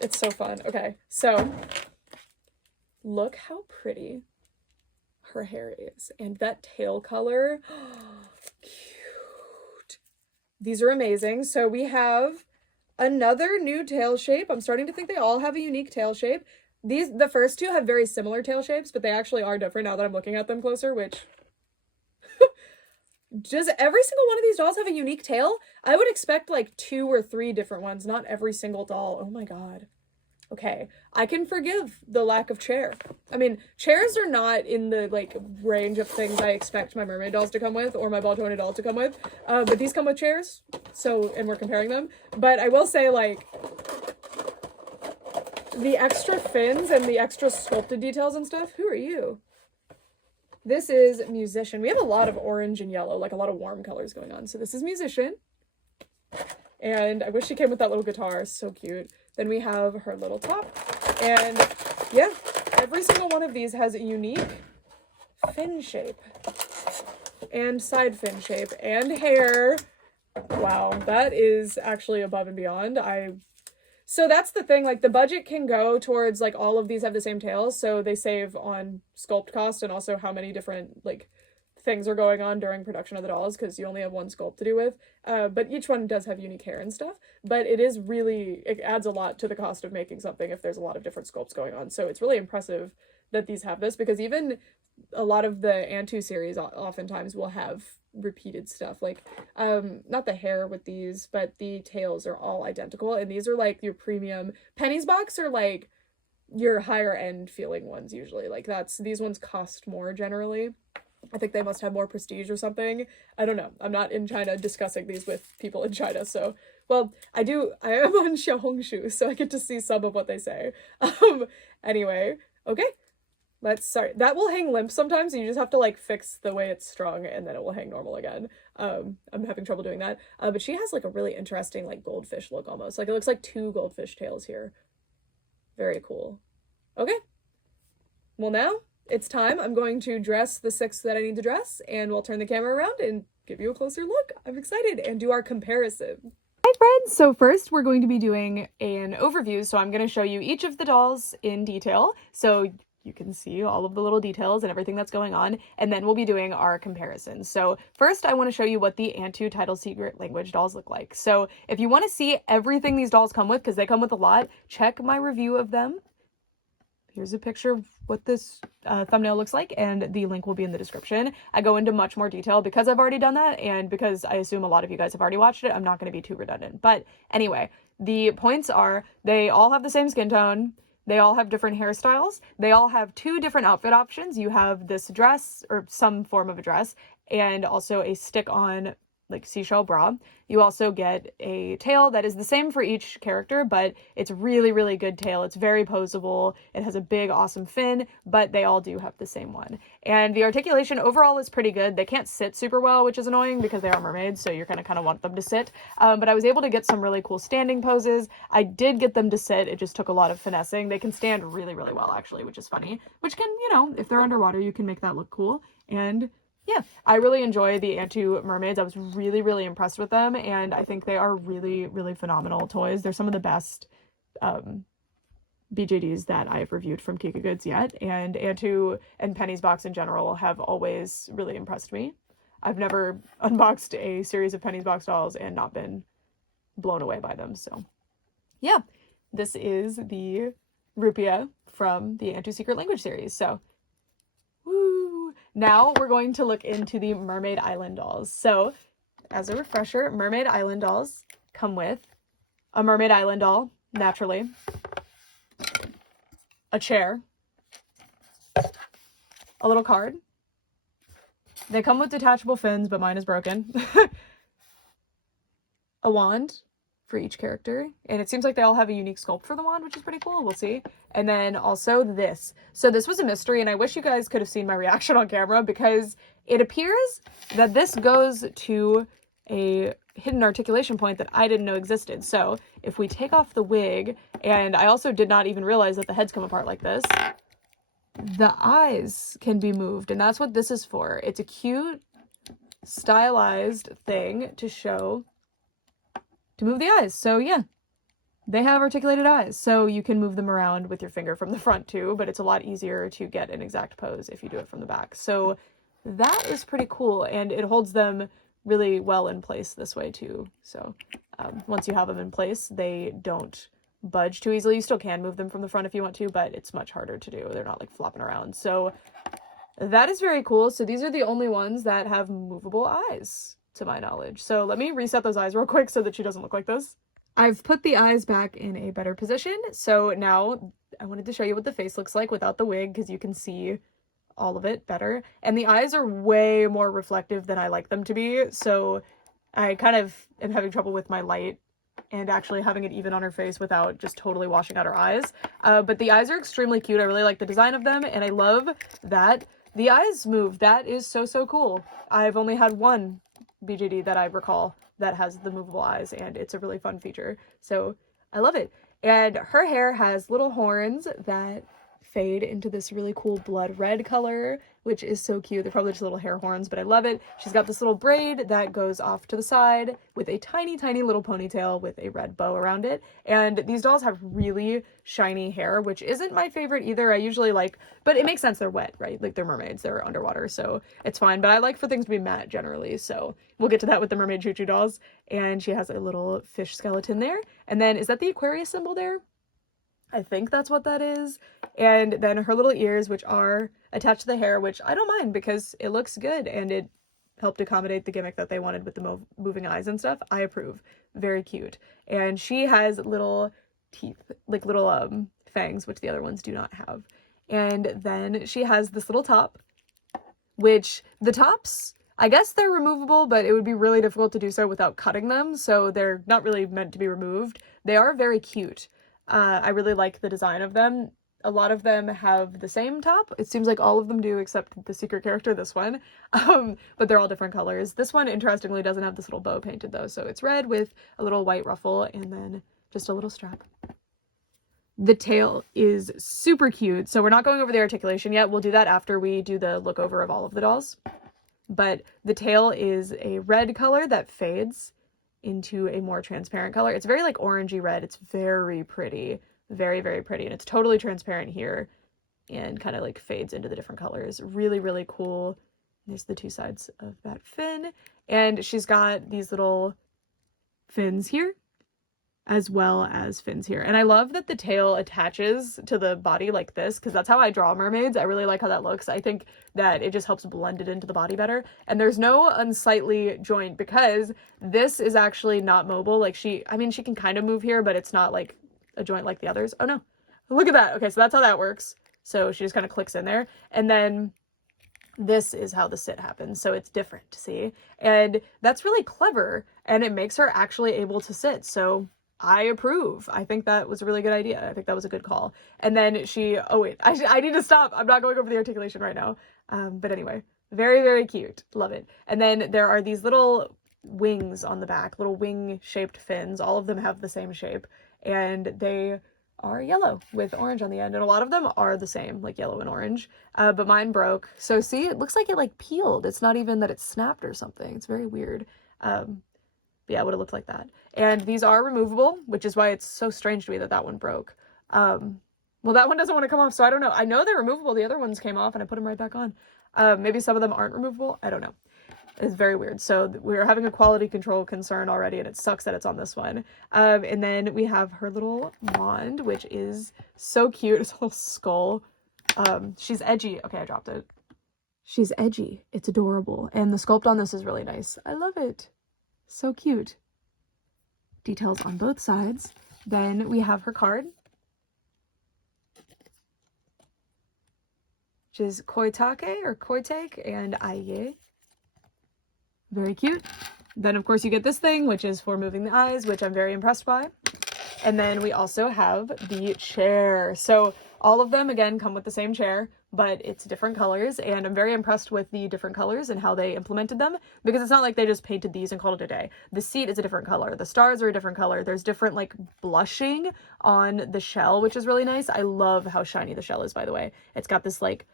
it's so fun. Okay, so look how pretty her hair is, and that tail color. Cute. These are amazing. So we have another new tail shape. I'm starting to think they all have a unique tail shape. The first two have very similar tail shapes, but they actually are different now that I'm looking at them closer, which does every single one of these dolls have a unique tail? I would expect like 2 or 3 different ones, not every single doll. Oh my god. Okay, I can forgive the lack of chair. I mean, chairs are not in the like range of things I expect my mermaid dolls to come with or my ball toning dolls to come with, but these come with chairs, so, and we're comparing them. But I will say, like, the extra fins and the extra sculpted details and stuff. Who are you? This is Musician. We have a lot of orange and yellow, like a lot of warm colors going on. So this is Musician. And I wish she came with that little guitar. So cute. Then we have her little top. And yeah, every single one of these has a unique fin shape. And side fin shape. And hair. Wow, that is actually above and beyond. So that's the thing, like the budget can go towards like all of these have the same tails, so they save on sculpt cost and also how many different like things are going on during production of the dolls because you only have one sculpt to do with. But each one does have unique hair and stuff, but it adds a lot to the cost of making something if there's a lot of different sculpts going on. So it's really impressive that these have this, because even a lot of the Antu series oftentimes will have repeated stuff, like not the hair with these, but the tails are all identical, and these are like your premium. Penny's box are like your higher end feeling ones usually, like these ones cost more generally. I think they must have more prestige or something. I don't know. I'm not in China discussing these with people in China, so well, I am on Xiaohongshu, so I get to see some of what they say. Anyway, okay. Sorry, that will hang limp sometimes, so you just have to like fix the way it's strung and then it will hang normal again. I'm having trouble doing that. But she has like a really interesting like goldfish look almost. Like it looks like 2 goldfish tails here. Very cool. Okay. Well, now it's time. I'm going to dress the 6 that I need to dress, and we'll turn the camera around and give you a closer look. I'm excited, and do our comparison. Hi friends, so first we're going to be doing an overview, so I'm going to show you each of the dolls in detail, so you can see all of the little details and everything that's going on, and then we'll be doing our comparison. So first I want to show you what the Antu TIDAL Secret Language dolls look like. So if you want to see everything these dolls come with, because they come with a lot, check my review of them. Here's a picture of what this thumbnail looks like, and the link will be in the description. I go into much more detail because I've already done that, and because I assume a lot of you guys have already watched it, I'm not going to be too redundant. But anyway, the points are they all have the same skin tone. They all have different hairstyles. They all have 2 different outfit options. You have this dress, or some form of a dress, and also a stick-on like seashell bra. You also get a tail that is the same for each character, but it's really, really good tail. It's very poseable. It has a big, awesome fin, but they all do have the same one. And the articulation overall is pretty good. They can't sit super well, which is annoying because they are mermaids, so you're gonna kind of want them to sit. But I was able to get some really cool standing poses. I did get them to sit. It just took a lot of finessing. They can stand really, really well, actually, which is funny. Which can, you know, if they're underwater, you can make that look cool. And yeah, I really enjoy the Antu mermaids. I was really, really impressed with them, and I think they are really, really phenomenal toys. They're some of the best BJDs that I've reviewed from Kikagoods yet, and Antu and Penny's box in general have always really impressed me. I've never unboxed a series of Penny's box dolls and not been blown away by them, so yeah. This is the Rupiah from the Antu Secret Language series, so now we're going to look into the Mermaid Island dolls. So, as a refresher, Mermaid Island dolls come with a Mermaid Island doll, naturally, a chair, a little card. They come with detachable fins, but mine is broken. A wand for each character, and it seems like they all have a unique sculpt for the wand, which is pretty cool. We'll see. And then also this. So this was a mystery, and I wish you guys could have seen my reaction on camera, because it appears that this goes to a hidden articulation point that I didn't know existed. So if we take off the wig, and I also did not even realize that the heads come apart like this. the eyes can be moved, and that's what this is for. It's a cute, stylized thing to show, to move the eyes. So yeah, they have articulated eyes, so you can move them around with your finger from the front too, but it's a lot easier to get an exact pose if you do it from the back. So that is pretty cool, and it holds them really well in place this way too. So once you have them in place, they don't budge too easily. You still can move them from the front if you want to, but it's much harder to do. They're not like flopping around. So that is very cool. So these are the only ones that have movable eyes to my knowledge. So let me reset those eyes real quick so that she doesn't look like this. I've put the eyes back in a better position. So now I wanted to show you what the face looks like without the wig, because you can see all of it better. And the eyes are way more reflective than I like them to be. So I kind of am having trouble with my light and actually having it even on her face without just totally washing out her eyes. But the eyes are extremely cute. I really like the design of them, and I love that the eyes move. That is so, so cool. I've only had one BJD that I recall that has the movable eyes, and it's a really fun feature. So I love it. And her hair has little horns that fade into this really cool blood red color, which is so cute. They're probably just little hair horns, but I love it. She's got this little braid that goes off to the side with a tiny, tiny little ponytail with a red bow around it. And these dolls have really shiny hair, which isn't my favorite either. I usually like, but it makes sense. They're wet, right? Like they're mermaids, they're underwater, so it's fine. But I like for things to be matte generally, so we'll get to that with the Mermaid Chuchu dolls. And she has a little fish skeleton there. And then, is that the Aquarius symbol there? I think that's what that is. And then her little ears, which are attached to the hair, which I don't mind because it looks good and it helped accommodate the gimmick that they wanted with the moving eyes and stuff. I approve. Very cute. And she has little teeth, like little fangs, which the other ones do not have. And then she has this little top, which the tops, I guess they're removable, but it would be really difficult to do so without cutting them. So they're not really meant to be removed. They are very cute. I really like the design of them. A lot of them have the same top. It seems like all of them do except the secret character, this one. But they're all different colors. This one, interestingly, doesn't have this little bow painted though. So it's red with a little white ruffle and then just a little strap. The tail is super cute. So we're not going over the articulation yet. We'll do that after we do the look over of all of the dolls. But the tail is a red color that fades into a more transparent color. It's very like orangey red. It's very pretty. Very, very pretty. And it's totally transparent here and kind of like fades into the different colors. Really, really cool. There's the two sides of that fin. And she's got these little fins here as well as fins here. And I love that the tail attaches to the body like this, because that's how I draw mermaids. I really like how that looks. I think that it just helps blend it into the body better. And there's no unsightly joint because this is actually not mobile. Like she can kind of move here, but it's not like a joint like the others. Oh no, look at that. Okay, so that's how that works. So she just kind of clicks in there. And then this is how the sit happens. So it's different, see? And that's really clever. And it makes her actually able to sit. So I approve. I think that was a really good idea. I think that was a good call. And then she, oh wait, I need to stop. I'm not going over the articulation right now. But anyway, very, very cute. Love it. And then there are these little wings on the back, little wing shaped fins. All of them have the same shape and they are yellow with orange on the end. And a lot of them are the same, like yellow and orange. But mine broke. So see, it looks like it like peeled. It's not even that it snapped or something. It's very weird. Yeah, it would have looked like that. And these are removable, which is why it's so strange to me that that one broke. Well, that one doesn't want to come off, so I don't know. I know they're removable. The other ones came off and I put them right back on. Maybe some of them aren't removable. I don't know. It's very weird. So we're having a quality control concern already, and it sucks that it's on this one. And then we have her little wand, which is so cute. It's a little skull. She's edgy. Okay, I dropped it. She's edgy. It's adorable. And the sculpt on this is really nice. I love it. So cute. Details on both sides. Then we have her card, which is Koitake or Koitake and Aiye. Very cute. Then of course you get this thing, which is for moving the eyes, which I'm very impressed by. And then we also have the chair. So All of them, again, come with the same chair, but it's different colors, and I'm very impressed with the different colors and how they implemented them, because it's not like they just painted these and called it a day. The seat is a different color. The stars are a different color. There's different, like, blushing on the shell, which is really nice. I love how shiny the shell is, by the way. It's got this, like,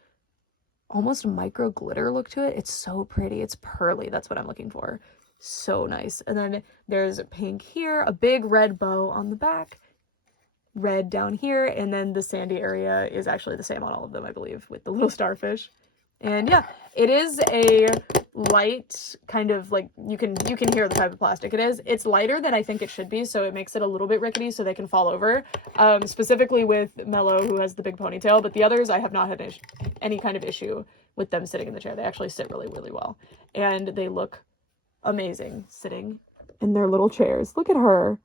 almost micro glitter look to it. It's so pretty. It's pearly. That's what I'm looking for. So nice. And then there's pink here, a big red bow on the back, red down here, and then the sandy area is actually the same on all of them, I believe, with the little starfish. And yeah, it is a light kind of, like, you can hear the type of plastic it is. It's lighter than I think it should be, so it makes it a little bit rickety so they can fall over. Specifically with Mellow, who has the big ponytail, but the others I have not had any kind of issue with them sitting in the chair. They actually sit really, really well, and they look amazing sitting in their little chairs. Look at her.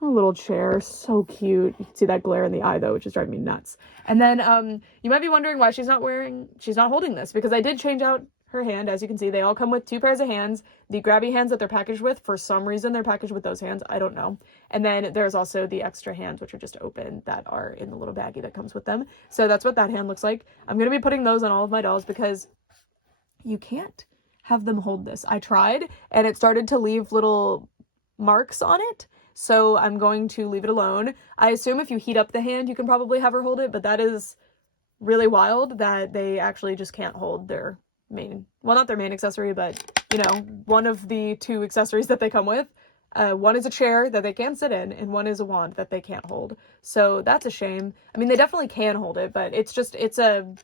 Her little chair, so cute. You can see that glare in the eye though, which is driving me nuts. And then you might be wondering why she's not holding this, because I did change out her hand. As you can see, they all come with 2 pairs of hands. The grabby hands that they're packaged with, for some reason they're packaged with those hands, I don't know. And then there's also the extra hands, which are just open, that are in the little baggie that comes with them. So that's what that hand looks like. I'm gonna be putting those on all of my dolls because you can't have them hold this. I tried, and it started to leave little marks on it. So I'm going to leave it alone. I assume if you heat up the hand, you can probably have her hold it, but that is really wild that they actually just can't hold their main, well, not their main accessory, but, you know, one of the 2 accessories that they come with. One is a chair that they can sit in, and one is a wand that they can't hold. So that's a shame. I mean, they definitely can hold it, but it's just, it's a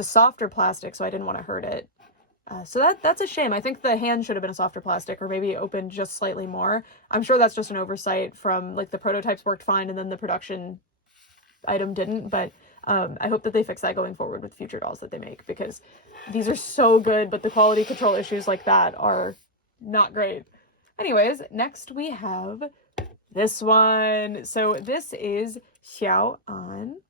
softer plastic, so I didn't want to hurt it. So that's a shame. I think the hand should have been a softer plastic, or maybe opened just slightly more. I'm sure that's just an oversight from, like, the prototypes worked fine and then the production item didn't, but I hope that they fix that going forward with future dolls that they make, because these are so good, but the quality control issues like that are not great. Anyways, next we have this one. So this is Xiao An,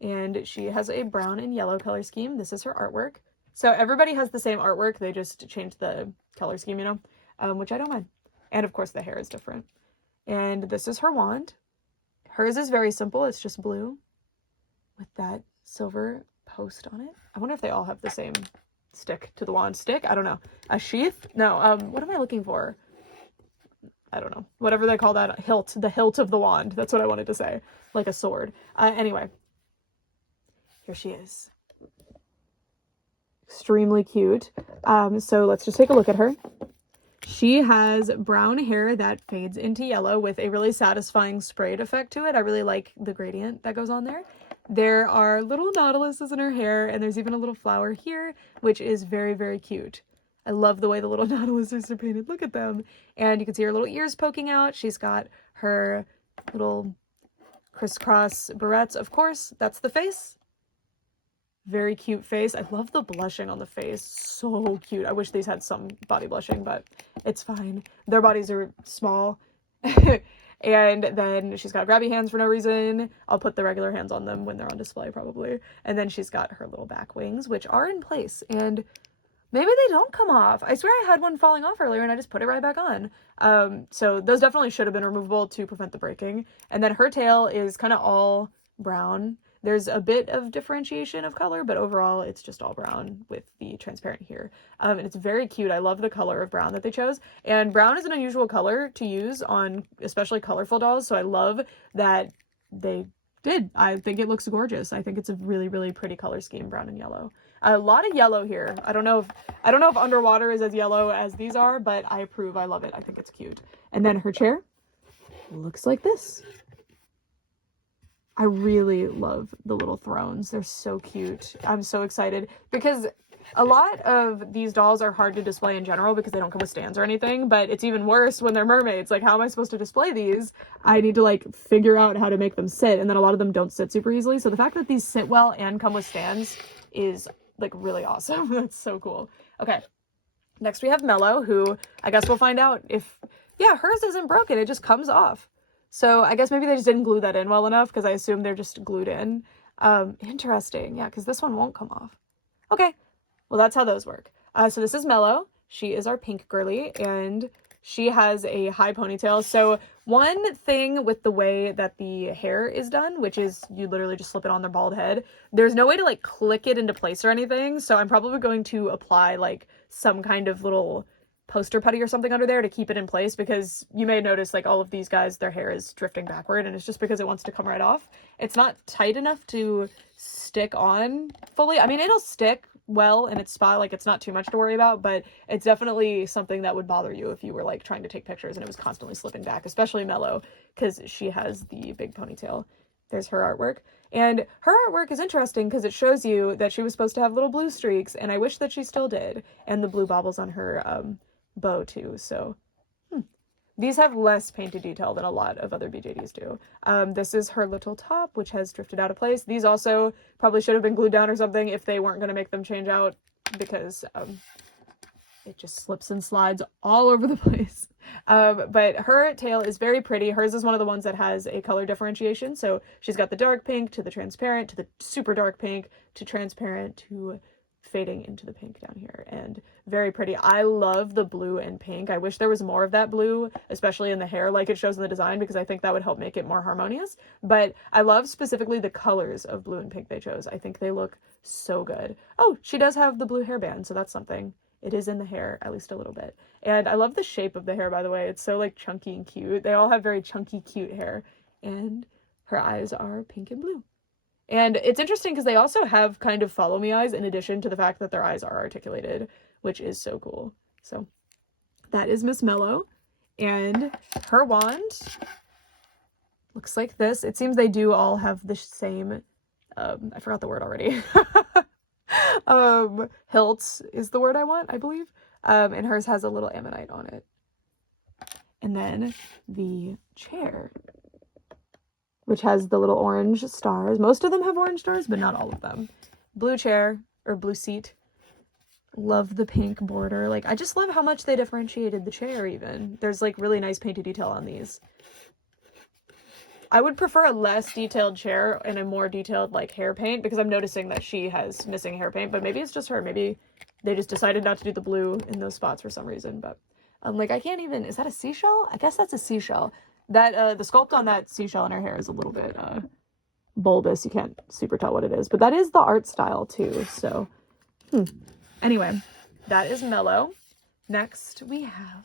and she has a brown and yellow color scheme. This is her artwork. So everybody has the same artwork, they just changed the color scheme, you know, which I don't mind. And of course the hair is different. And this is her wand. Hers is very simple, it's just blue with that silver post on it. I wonder if they all have the same stick to the wand. Stick? I don't know. A sheath? No, what am I looking for? I don't know. Whatever they call that, hilt. The hilt of the wand. That's what I wanted to say. Like a sword. Anyway. Here she is. Extremely cute. So let's just take a look at her. She has brown hair that fades into yellow with a really satisfying sprayed effect to it. I really like the gradient that goes on there. There are little nautiluses in her hair, and there's even a little flower here, which is very, very cute. I love the way the little nautiluses are painted. Look at them. And you can see her little ears poking out. She's got her little crisscross barrettes. Of course, that's the face. Very cute face. I love the blushing on the face. So cute. I wish these had some body blushing, but it's fine. Their bodies are small. And then she's got grabby hands for no reason. I'll put the regular hands on them when they're on display probably. And then she's got her little back wings, which are in place. And maybe they don't come off. I swear I had one falling off earlier and I just put it right back on. So those definitely should have been removable to prevent the breaking. And then her tail is kind of all brown. There's a bit of differentiation of color, but overall it's just all brown with the transparent here. And it's very cute. I love the color of brown that they chose. And brown is an unusual color to use on especially colorful dolls, so I love that they did. I think it looks gorgeous. I think it's a really, really pretty color scheme, brown and yellow. A lot of yellow here. I don't know if underwater is as yellow as these are, but I approve. I love it. I think it's cute. And then her chair looks like this. I really love the little thrones. They're so cute. I'm so excited because a lot of these dolls are hard to display in general because they don't come with stands or anything, but it's even worse when they're mermaids. Like, how am I supposed to display these? I need to, like, figure out how to make them sit, and then a lot of them don't sit super easily. So the fact that these sit well and come with stands is, like, really awesome. That's so cool. Okay. Next we have Mellow, who I guess we'll find out if, yeah, hers isn't broken. It just comes off. So I guess maybe they just didn't glue that in well enough because I assume they're just glued in. Interesting. Yeah, because this one won't come off. Okay. Well, that's how those work. So this is Mellow. She is our pink girly, and she has a high ponytail. So One thing with the way that the hair is done, which is you literally just slip it on their bald head, there's no way to like click it into place or anything. So I'm probably going to apply like some kind of little poster putty or something under there to keep it in place, because you may notice like all of these guys, their hair is drifting backward, and it's just because it wants to come right off. It's not tight enough to stick on fully. I mean, it'll stick well in its spot, like it's not too much to worry about, but it's definitely something that would bother you if you were like trying to take pictures and it was constantly slipping back, especially Mellow, because she has the big ponytail. There's her artwork. And her artwork is interesting because it shows you that she was supposed to have little blue streaks, and I wish that she still did, and the blue baubles on her bow too. So these have less painted detail than a lot of other BJDs do. This is her little top, which has drifted out of place. These also probably should have been glued down or something if they weren't going to make them change out, because it just slips and slides all over the place. But her tail is very pretty. Hers is one of the ones that has a color differentiation. So she's got the dark pink to the transparent to the super dark pink to transparent to fading into the pink down here, and very pretty. I love the blue and pink. I wish there was more of that blue, especially in the hair like it shows in the design, because I think that would help make it more harmonious. But I love specifically the colors of blue and pink they chose. I think they look so good. Oh, she does have the blue hairband, so that's something. It is in the hair, at least a little bit. And I love the shape of the hair, by the way. It's so like chunky and cute. They all have very chunky, cute hair. And her eyes are pink and blue. And it's interesting because they also have kind of follow me eyes in addition to the fact that their eyes are articulated, which is so cool. So that is Miss Mellow. And her wand looks like this. It seems they do all have the same, I forgot the word already. Hilt is the word I want, I believe. And hers has a little ammonite on it. And then the chair, which has the little orange stars. Most of them have orange stars, but not all of them. Blue chair, or blue seat. Love the pink border. Like, I just love how much they differentiated the chair even. There's like really nice painted detail on these. I would prefer a less detailed chair and a more detailed like hair paint, because I'm noticing that she has missing hair paint, but maybe it's just her. Maybe they just decided not to do the blue in those spots for some reason. But like, I can't even, is that a seashell? I guess that's a seashell. That the sculpt on that seashell in her hair is a little bit bulbous. You can't super tell what it is, but that is the art style too. So anyway, that is Mellow. Next we have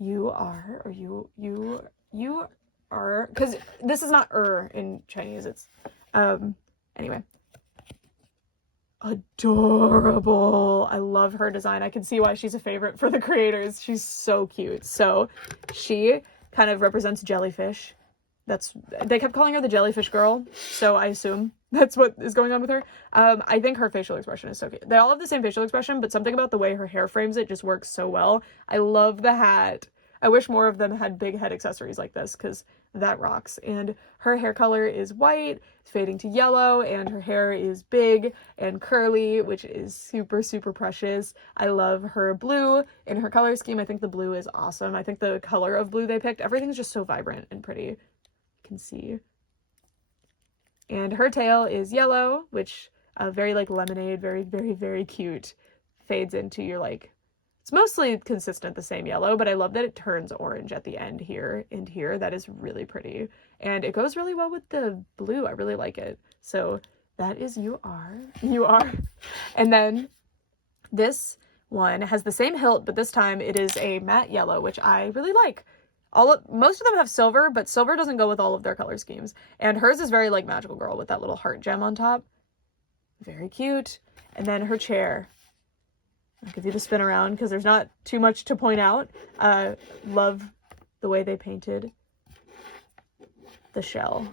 you are, because this is not in Chinese. It's anyway, adorable. I love her design. I can see why she's a favorite for the creators. She's so cute. So she kind of represents jellyfish. They kept calling her the jellyfish girl, so I assume that's what is going on with her. I think her facial expression is so cute. They all have the same facial expression, but something about the way her hair frames it just works so well. I love the hat. I wish more of them had big head accessories like this, because that rocks. And her hair color is white, fading to yellow, and her hair is big and curly, which is super, super precious. I love her blue in her color scheme. I think the blue is awesome. I think the color of blue they picked, everything's just so vibrant and pretty. You can see. And her tail is yellow, which very like lemonade, very, very, very cute. Fades into your like, it's mostly consistent, the same yellow, but I love that it turns orange at the end here and here. That is really pretty. And it goes really well with the blue. I really like it. So that is You Are. And then this one has the same hilt, but this time it is a matte yellow, which I really like. Most of them have silver, but silver doesn't go with all of their color schemes. And hers is very like Magical Girl with that little heart gem on top. Very cute. And then her chair. I'll give you the spin around because there's not too much to point out. Love the way they painted the shell.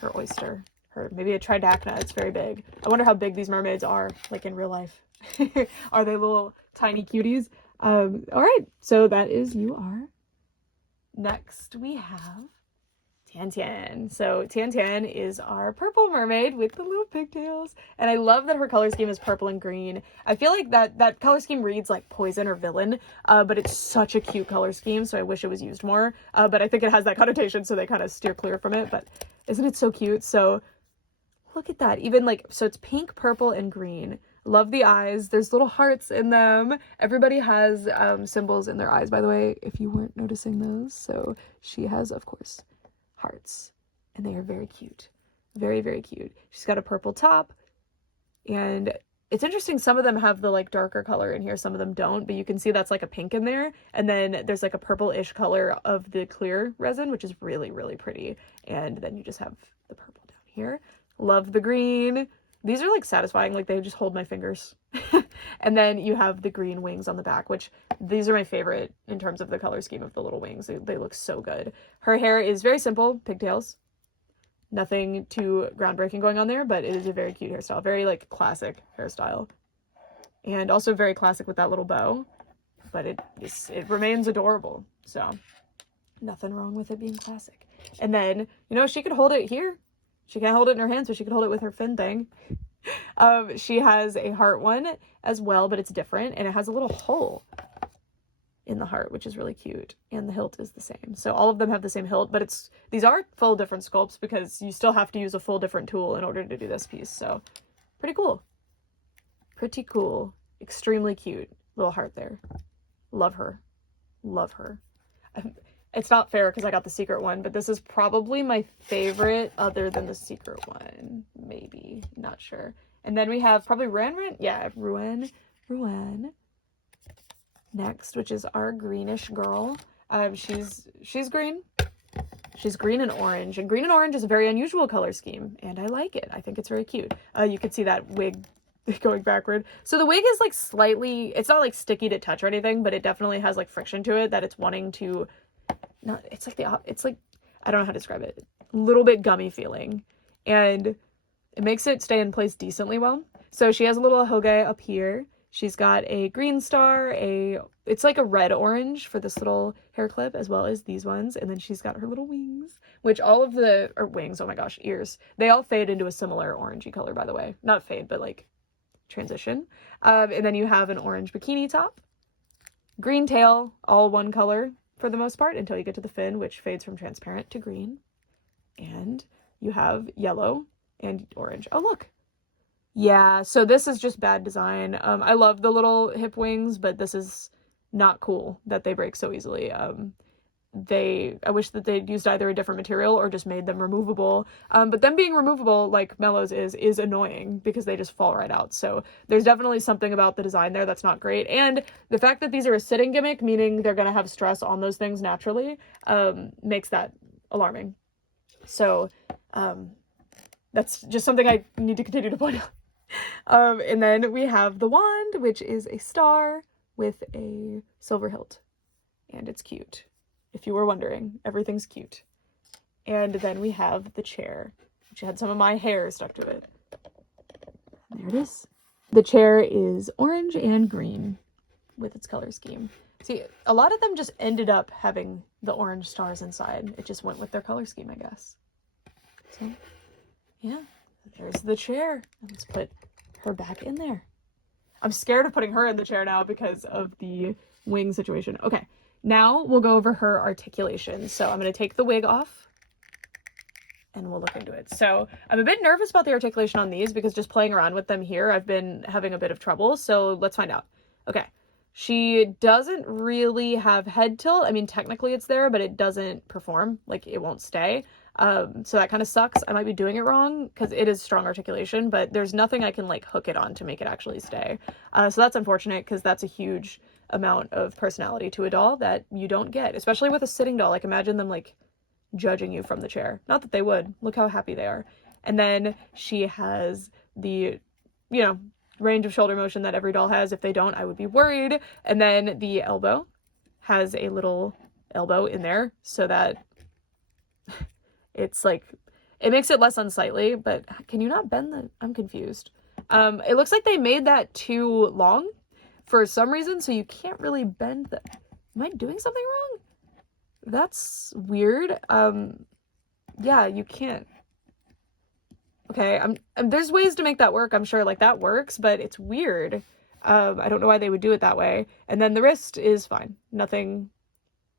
Her oyster. Maybe a tridacna. It's very big. I wonder how big these mermaids are, like in real life. Are they little tiny cuties? All right, so that is You Are. Next we have Tian Tian. So Tian Tian is our purple mermaid with the little pigtails. And I love that her color scheme is purple and green. I feel like that color scheme reads like poison or villain, but it's such a cute color scheme, so I wish it was used more. But I think it has that connotation, so they kind of steer clear from it. But isn't it so cute? So look at that. Even like, so it's pink, purple, and green. Love the eyes. There's little hearts in them. Everybody has symbols in their eyes, by the way, if you weren't noticing those. So she has, of course, hearts, and they are very cute. Very, very cute. She's got a purple top, and it's interesting, some of them have the like darker color in here, some of them don't, but you can see that's like a pink in there, and then there's like a purple-ish color of the clear resin, which is really, really pretty, and then you just have the purple down here. Love the green. These are like satisfying, like they just hold my fingers. And then you have the green wings on the back, which these are my favorite in terms of the color scheme of the little wings. They look so good. Her hair is very simple, pigtails. Nothing too groundbreaking going on there, but it is a very cute hairstyle. Very like classic hairstyle. And also very classic with that little bow. But it remains adorable. So nothing wrong with it being classic. And then, you know, she could hold it here. She can't hold it in her hands, but she could hold it with her fin thing. She has a heart one as well, but it's different. And it has a little hole in the heart, which is really cute, and the hilt is the same. So all of them have the same hilt, but these are full different sculpts because you still have to use a full different tool in order to do this piece. So pretty cool. Pretty cool. Extremely cute. Little heart there. Love her. Love her. It's not fair because I got the secret one, but this is probably my favorite other than the secret one. Maybe. Not sure. And then we have probably Ruan. Yeah, Ruan. Next, which is our greenish girl. She's green. She's green and orange, and green and orange is a very unusual color scheme, and I like it. I think it's very cute. You could see that wig going backward. So the wig is like slightly, it's not like sticky to touch or anything, but it definitely has like friction to it that it's wanting to, not, it's like it's like, I don't know how to describe it. A little bit gummy feeling, and it makes it stay in place decently well. So she has a little hoge up here. She's got a green star, it's like a red-orange for this little hair clip, as well as these ones. And then she's got her little wings, which all of wings, oh my gosh, ears. They all fade into a similar orangey color, by the way. Not fade, but like transition. And then you have an orange bikini top, green tail, all one color for the most part, until you get to the fin, which fades from transparent to green. And you have yellow and orange. Oh, look. Yeah, so this is just bad design. I love the little hip wings, but this is not cool that they break so easily. I wish that they'd used either a different material or just made them removable. But them being removable, like Mellows is annoying because they just fall right out. So there's definitely something about the design there that's not great. And the fact that these are a sitting gimmick, meaning they're going to have stress on those things naturally, makes that alarming. So that's just something I need to continue to point out. And then we have the wand, which is a star with a silver hilt, and it's cute. If you were wondering, everything's cute. And then we have the chair, which had some of my hair stuck to it. There it is. The chair is orange and green with its color scheme. See, a lot of them just ended up having the orange stars inside. It just went with their color scheme, I guess. So, yeah. There's the chair. Let's put her back in there. I'm scared of putting her in the chair now because of the wing situation. Okay, now we'll go over her articulation. So I'm going to take the wig off and we'll look into it. So I'm a bit nervous about the articulation on these because just playing around with them here, I've been having a bit of trouble. So let's find out. Okay, she doesn't really have head tilt. I mean, technically it's there, but it doesn't perform. Like, it won't stay. So that kind of sucks. I might be doing it wrong because it is strong articulation, but there's nothing I can like hook it on to make it actually stay. So that's unfortunate because that's a huge amount of personality to a doll that you don't get, especially with a sitting doll. Like, imagine them like judging you from the chair. Not that they would. Look how happy they are. And then she has the, you know, range of shoulder motion that every doll has. If they don't, I would be worried. And then the elbow has a little elbow in there so that it's like, it makes it less unsightly, but can you not bend the, I'm confused. It looks like they made that too long for some reason, so you can't really bend the, am I doing something wrong? That's weird. Yeah, you can't. Okay, there's ways to make that work, I'm sure, like that works, but it's weird. I don't know why they would do it that way. And then the wrist is fine. Nothing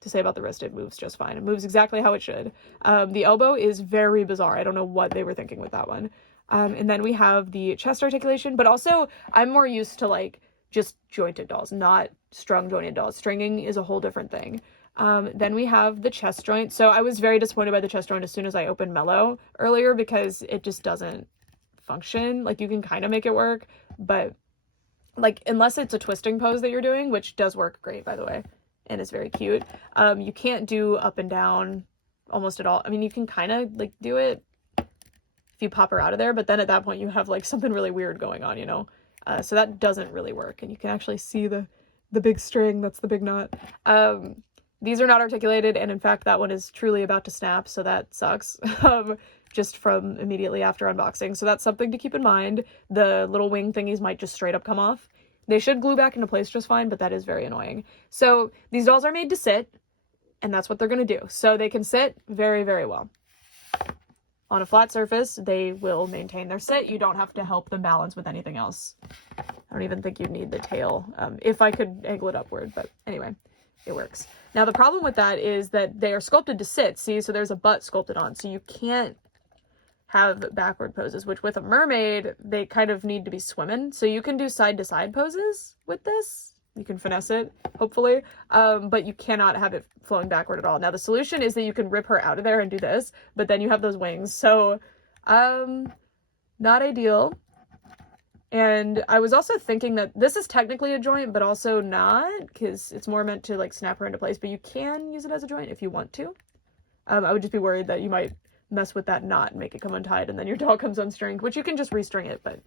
to say about the wrist. It moves just fine. It moves exactly how it should. The elbow is very bizarre. I don't know what they were thinking with that one. And then we have the chest articulation, but also I'm more used to like just jointed dolls, not strung jointed dolls. Stringing is a whole different thing. Then we have the chest joint. So I was very disappointed by the chest joint as soon as I opened Mellow earlier because it just doesn't function. Like, you can kind of make it work, but like, unless it's a twisting pose that you're doing, which does work great, by the way, and is very cute, you can't do up and down almost at all. I mean, you can kind of like do it if you pop her out of there, but then at that point you have like something really weird going on, you know? So that doesn't really work. And you can actually see the big string, that's the big knot. These are not articulated, and in fact that one is truly about to snap, so that sucks. Just from immediately after unboxing. So that's something to keep in mind. The little wing thingies might just straight up come off. They should glue back into place just fine, but that is very annoying. So these dolls are made to sit, and that's what they're gonna do. So they can sit very, very well. On a flat surface, they will maintain their sit. You don't have to help them balance with anything else. I don't even think you'd need the tail, if I could angle it upward, but anyway, it works. Now the problem with that is that they are sculpted to sit, see? So there's a butt sculpted on, so you can't have backward poses, which with a mermaid, they kind of need to be swimming. So you can do side-to-side poses with this. You can finesse it, hopefully, but you cannot have it flowing backward at all. Now, the solution is that you can rip her out of there and do this, but then you have those wings. So, not ideal. And I was also thinking that this is technically a joint, but also not, because it's more meant to, like, snap her into place, but you can use it as a joint if you want to. I would just be worried that you might mess with that knot and make it come untied, and then your doll comes unstringed, which you can just restring it, but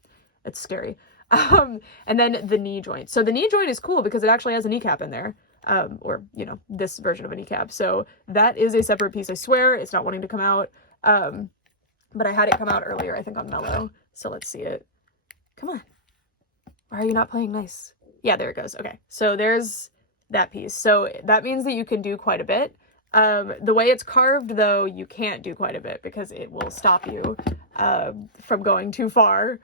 it's scary. And then the knee joint. So the knee joint is cool because it actually has a kneecap in there, or, you know, this version of a kneecap. So that is a separate piece. I swear it's not wanting to come out. But I had it come out earlier, I think on Mellow. So let's see it. Come on. Why are you not playing nice? Yeah, there it goes. Okay. So there's that piece. So that means that you can do quite a bit. The way it's carved, though, you can't do quite a bit because it will stop you from going too far,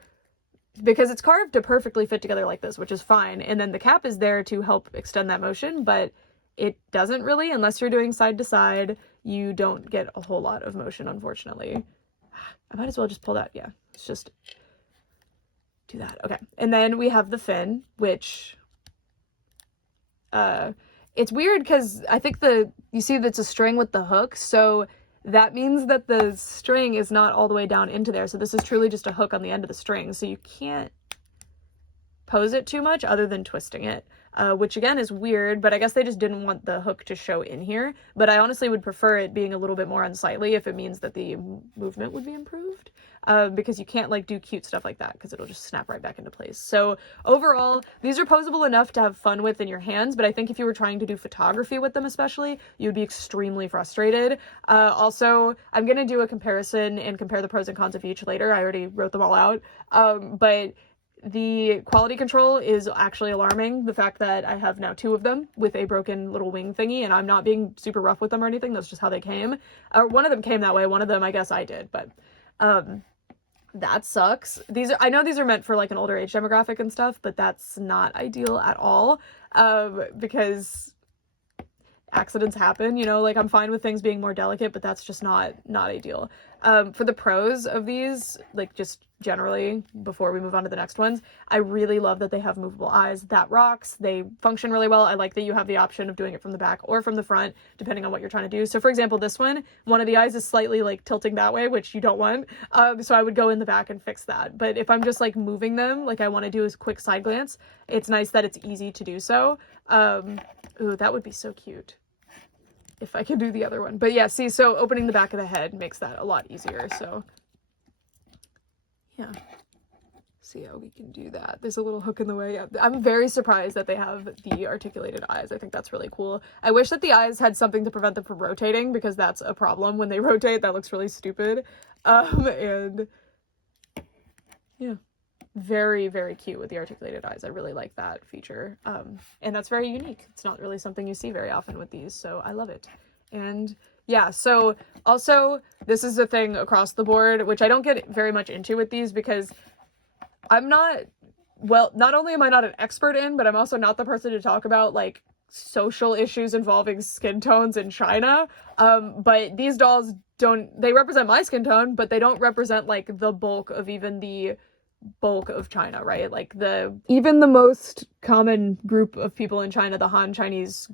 because it's carved to perfectly fit together like this, which is fine. And then the cap is there to help extend that motion, but it doesn't really, unless you're doing side to side, you don't get a whole lot of motion, unfortunately. I might as well just pull that. Yeah, let's just do that. Okay. And then we have the fin, which, it's weird because I think you see that's a string with the hook, so that means that the string is not all the way down into there. So this is truly just a hook on the end of the string. So you can't pose it too much other than twisting it, which again is weird, but I guess they just didn't want the hook to show in here. But I honestly would prefer it being a little bit more unsightly if it means that the movement would be improved, because you can't like do cute stuff like that because it'll just snap right back into place. So overall, these are posable enough to have fun with in your hands, but I think if you were trying to do photography with them especially, you'd be extremely frustrated. Also, I'm going to do a comparison and compare the pros and cons of each later. I already wrote them all out, but the quality control is actually alarming. The fact that I have now 2 of them with a broken little wing thingy, and I'm not being super rough with them or anything. That's just how they came. One of them came that way. One of them, I guess I did, but that sucks. I know these are meant for like an older age demographic and stuff, but that's not ideal at all, because accidents happen, you know, like I'm fine with things being more delicate, but that's just not ideal. For the pros of these, like just generally before we move on to the next ones, I really love that they have movable eyes. That rocks. They function really well. I like that you have the option of doing it from the back or from the front, depending on what you're trying to do. So for example, this one of the eyes is slightly like tilting that way, which you don't want. So I would go in the back and fix that. But if I'm just like moving them, like I want to do a quick side glance, it's nice that it's easy to do so. Ooh, that would be so cute if I could do the other one. But yeah, see, so opening the back of the head makes that a lot easier. So yeah, see how we can do that. There's a little hook in the way. Yeah, I'm very surprised that they have the articulated eyes. I think that's really cool. I wish that the eyes had something to prevent them from rotating, because that's a problem when they rotate. That looks really stupid. And yeah, very, very cute with the articulated eyes. I really like that feature. And that's very unique. It's not really something you see very often with these, so I love it. And yeah, so also this is a thing across the board, which I don't get very much into with these because I'm not, well, not only am I not an expert in, but I'm also not the person to talk about like social issues involving skin tones in China. But these dolls they represent my skin tone, but they don't represent like the bulk of even the bulk of China, right? Like even the most common group of people in China, the Han Chinese,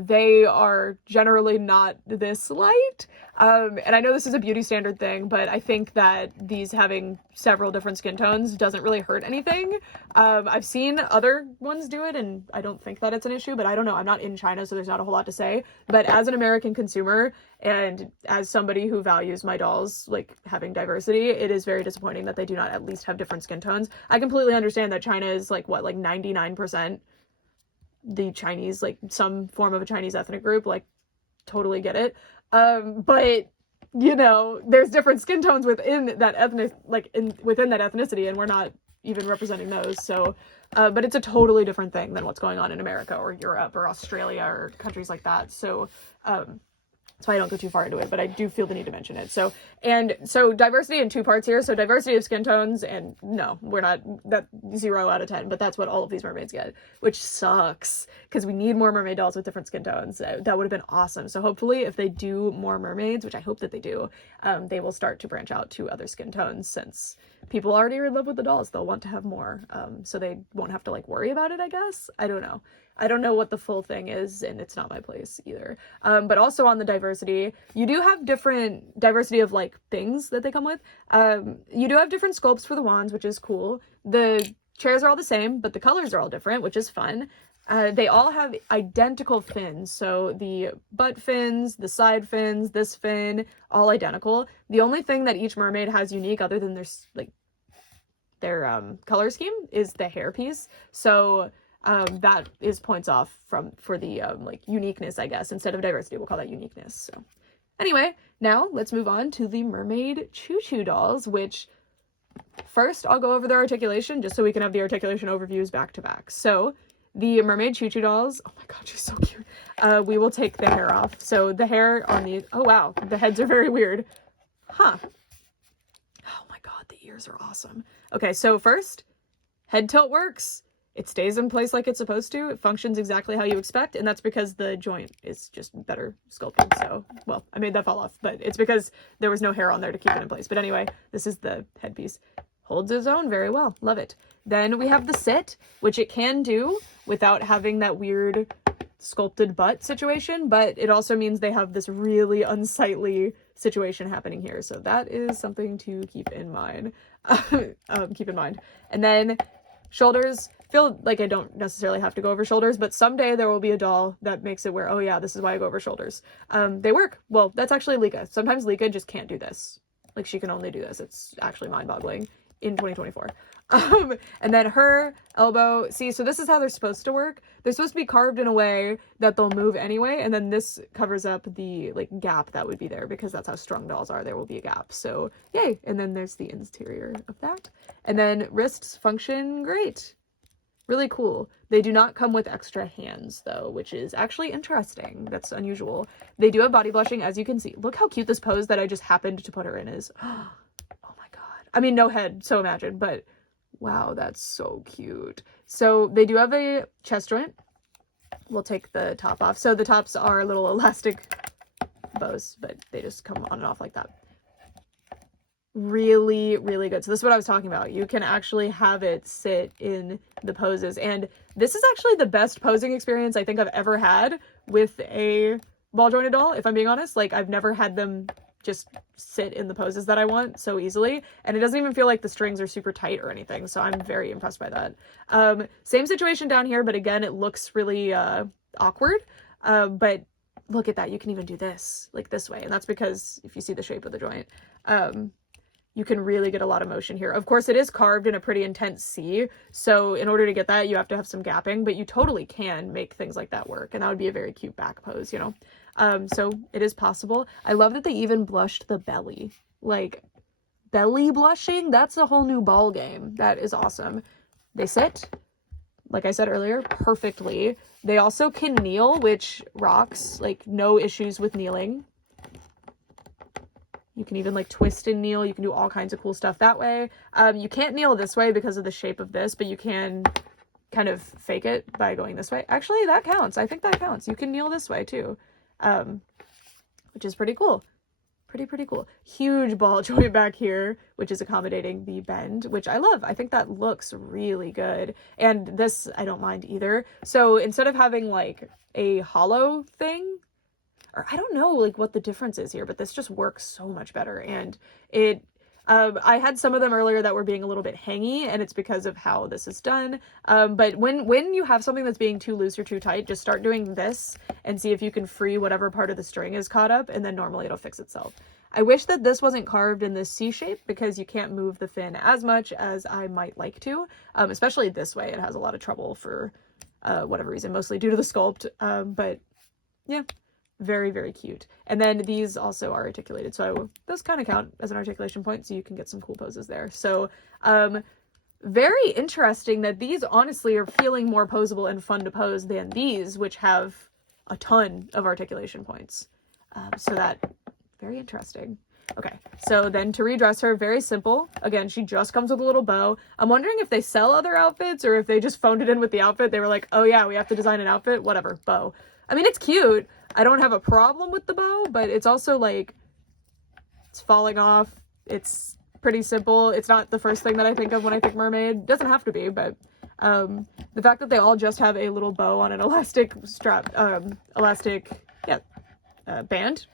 they are generally not this light. And I know this is a beauty standard thing, but I think that these having several different skin tones doesn't really hurt anything. I've seen other ones do it, and I don't think that it's an issue, but I don't know. I'm not in China, so there's not a whole lot to say. But as an American consumer, and as somebody who values my dolls, like, having diversity, it is very disappointing that they do not at least have different skin tones. I completely understand that China is, like, what, like 99% the Chinese, like, some form of a Chinese ethnic group, like, totally get it. But, you know, there's different skin tones within that within that ethnicity, and we're not even representing those, so, but it's a totally different thing than what's going on in America or Europe or Australia or countries like that, so, that's why I don't go too far into it, but I do feel the need to mention it. So diversity in two parts here. So diversity of skin tones, and no, we're not, that 0 out of 10, but that's what all of these mermaids get, which sucks, because we need more mermaid dolls with different skin tones. That would have been awesome. So hopefully if they do more mermaids, which I hope that they do, they will start to branch out to other skin tones, since people already are in love with the dolls. They'll want to have more, so they won't have to, like, worry about it, I guess. I don't know. I don't know what the full thing is, and it's not my place either. But also on the diversity, you do have different diversity of, like, things that they come with. You do have different sculpts for the wands, which is cool. The chairs are all the same, but the colors are all different, which is fun. They all have identical fins, so the butt fins, the side fins, this fin, all identical. The only thing that each mermaid has unique, other than their color scheme, is the hair piece. So that is points off for the like, uniqueness, I guess. Instead of diversity, we'll call that uniqueness. So anyway, now let's move on to the Mermaid Chuchu dolls, which first I'll go over their articulation just so we can have the articulation overviews back to back. So the Mermaid Chuchu dolls, oh my god, she's so cute. We will take the hair off. So the hair on these, oh wow, the heads are very weird. Huh. Oh my god, the ears are awesome. Okay, so first, head tilt works. It stays in place like it's supposed to. It functions exactly how you expect, and that's because the joint is just better sculpted. So, well, I made that fall off, but it's because there was no hair on there to keep it in place. But anyway, this is the headpiece. Holds its own very well. Love it. Then we have the sit, which it can do without having that weird sculpted butt situation, but it also means they have this really unsightly situation happening here. So that is something to keep in mind. And then shoulders, feel like I don't necessarily have to go over shoulders, but someday there will be a doll that makes it where, oh yeah, this is why I go over shoulders. They work. Well, that's actually Lika. Sometimes Lika just can't do this. Like, she can only do this. It's actually mind-boggling in 2024. And then her elbow, see, so this is how they're supposed to work. They're supposed to be carved in a way that they'll move anyway, and then this covers up the, like, gap that would be there, because that's how strung dolls are. There will be a gap, so yay. And then there's the interior of that. And then wrists function great. Really cool. They do not come with extra hands, though, which is actually interesting. That's unusual. They do have body blushing, as you can see. Look how cute this pose that I just happened to put her in is. Oh my god. I mean, no head, so imagine, but wow, that's so cute. So they do have a chest joint. We'll take the top off. So the tops are little elastic bows, but they just come on and off like that. Really, really good. So this is what I was talking about. You can actually have it sit in the poses, and this is actually the best posing experience I think I've ever had with a ball jointed doll, if I'm being honest. Like, I've never had them just sit in the poses that I want so easily, and it doesn't even feel like the strings are super tight or anything, so I'm very impressed by that. Same situation down here, but again, it looks really awkward, but look at that. You can even do this, like this way, and that's because if you see the shape of the joint, you can really get a lot of motion here. Of course, it is carved in a pretty intense C, so in order to get that, you have to have some gapping, but you totally can make things like that work, and that would be a very cute back pose, you know? So it is possible. I love that they even blushed the belly. Like, belly blushing? That's a whole new ball game. That is awesome. They sit, like I said earlier, perfectly. They also can kneel, which rocks. Like, no issues with kneeling. You can even, like, twist and kneel. You can do all kinds of cool stuff that way. You can't kneel this way because of the shape of this, but you can kind of fake it by going this way. Actually, that counts. I think that counts. You can kneel this way too, which is pretty cool. Pretty cool. Huge ball joint back here, which is accommodating the bend, which I love. I think that looks really good. And this, I don't mind either. So instead of having like a hollow thing, or I don't know like what the difference is here, but this just works so much better. And it, I had some of them earlier that were being a little bit hangy, and it's because of how this is done. But when you have something that's being too loose or too tight, just start doing this and see if you can free whatever part of the string is caught up, and then normally it'll fix itself. I wish that this wasn't carved in this C shape because you can't move the fin as much as I might like to, especially this way. It has a lot of trouble for whatever reason, mostly due to the sculpt. But yeah. Very cute. And then these also are articulated, so those kind of count as an articulation point, so you can get some cool poses there. So very interesting that these honestly are feeling more posable and fun to pose than these, which have a ton of articulation points. So that, very interesting. Okay, so then to redress her, very simple. Again, she just comes with a little bow. I'm wondering if they sell other outfits or if they just phoned it in with the outfit. They were like, oh yeah, we have to design an outfit, whatever, bow. I mean, it's cute. I don't have a problem with the bow, but it's also like, it's falling off. It's pretty simple. It's not the first thing that I think of when I think mermaid. Doesn't have to be, but the fact that they all just have a little bow on an elastic strap, band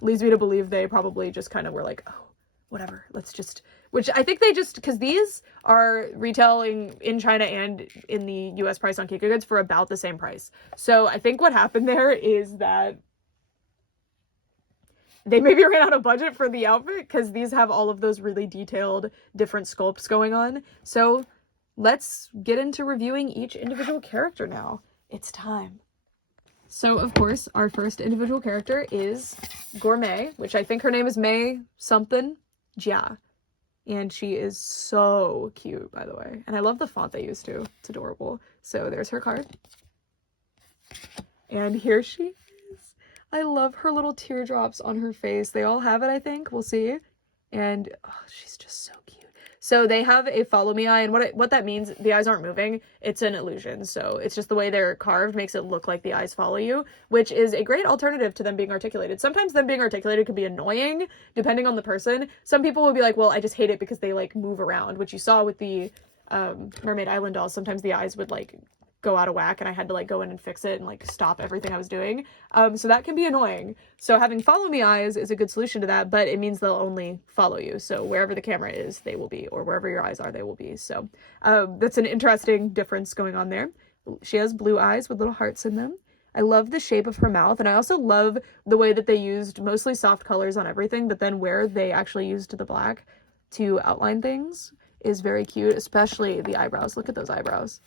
leads me to believe they probably just kind of were like, oh, whatever, let's just, which I think they just, because these are retailing in China and in the US price on Kikagoods for about the same price. So I think what happened there is that they maybe ran out of budget for the outfit because these have all of those really detailed different sculpts going on. So let's get into reviewing each individual character now. It's time. So, of course, our first individual character is Gourmet, which I think her name is May something, Jia. And she is so cute, by the way. And I love the font they used too. It's adorable. So there's her card. And here she is. I love her little teardrops on her face. They all have it, I think. We'll see. And oh, she's just so cute. So they have a follow me eye, and what that means, the eyes aren't moving. It's an illusion. So it's just the way they're carved makes it look like the eyes follow you, which is a great alternative to them being articulated. Sometimes them being articulated could be annoying, depending on the person. Some people will be like, well, I just hate it because they like move around, which you saw with the Mermaid Island dolls. Sometimes the eyes would like go out of whack and I had to like go in and fix it and like stop everything I was doing. So that can be annoying. So having follow me eyes is a good solution to that, but it means they'll only follow you. So wherever the camera is, they will be, or wherever your eyes are, they will be. So that's an interesting difference going on there. She has blue eyes with little hearts in them. I love the shape of her mouth, and I also love the way that they used mostly soft colors on everything, but then where they actually used the black to outline things is very cute, especially the eyebrows. Look at those eyebrows.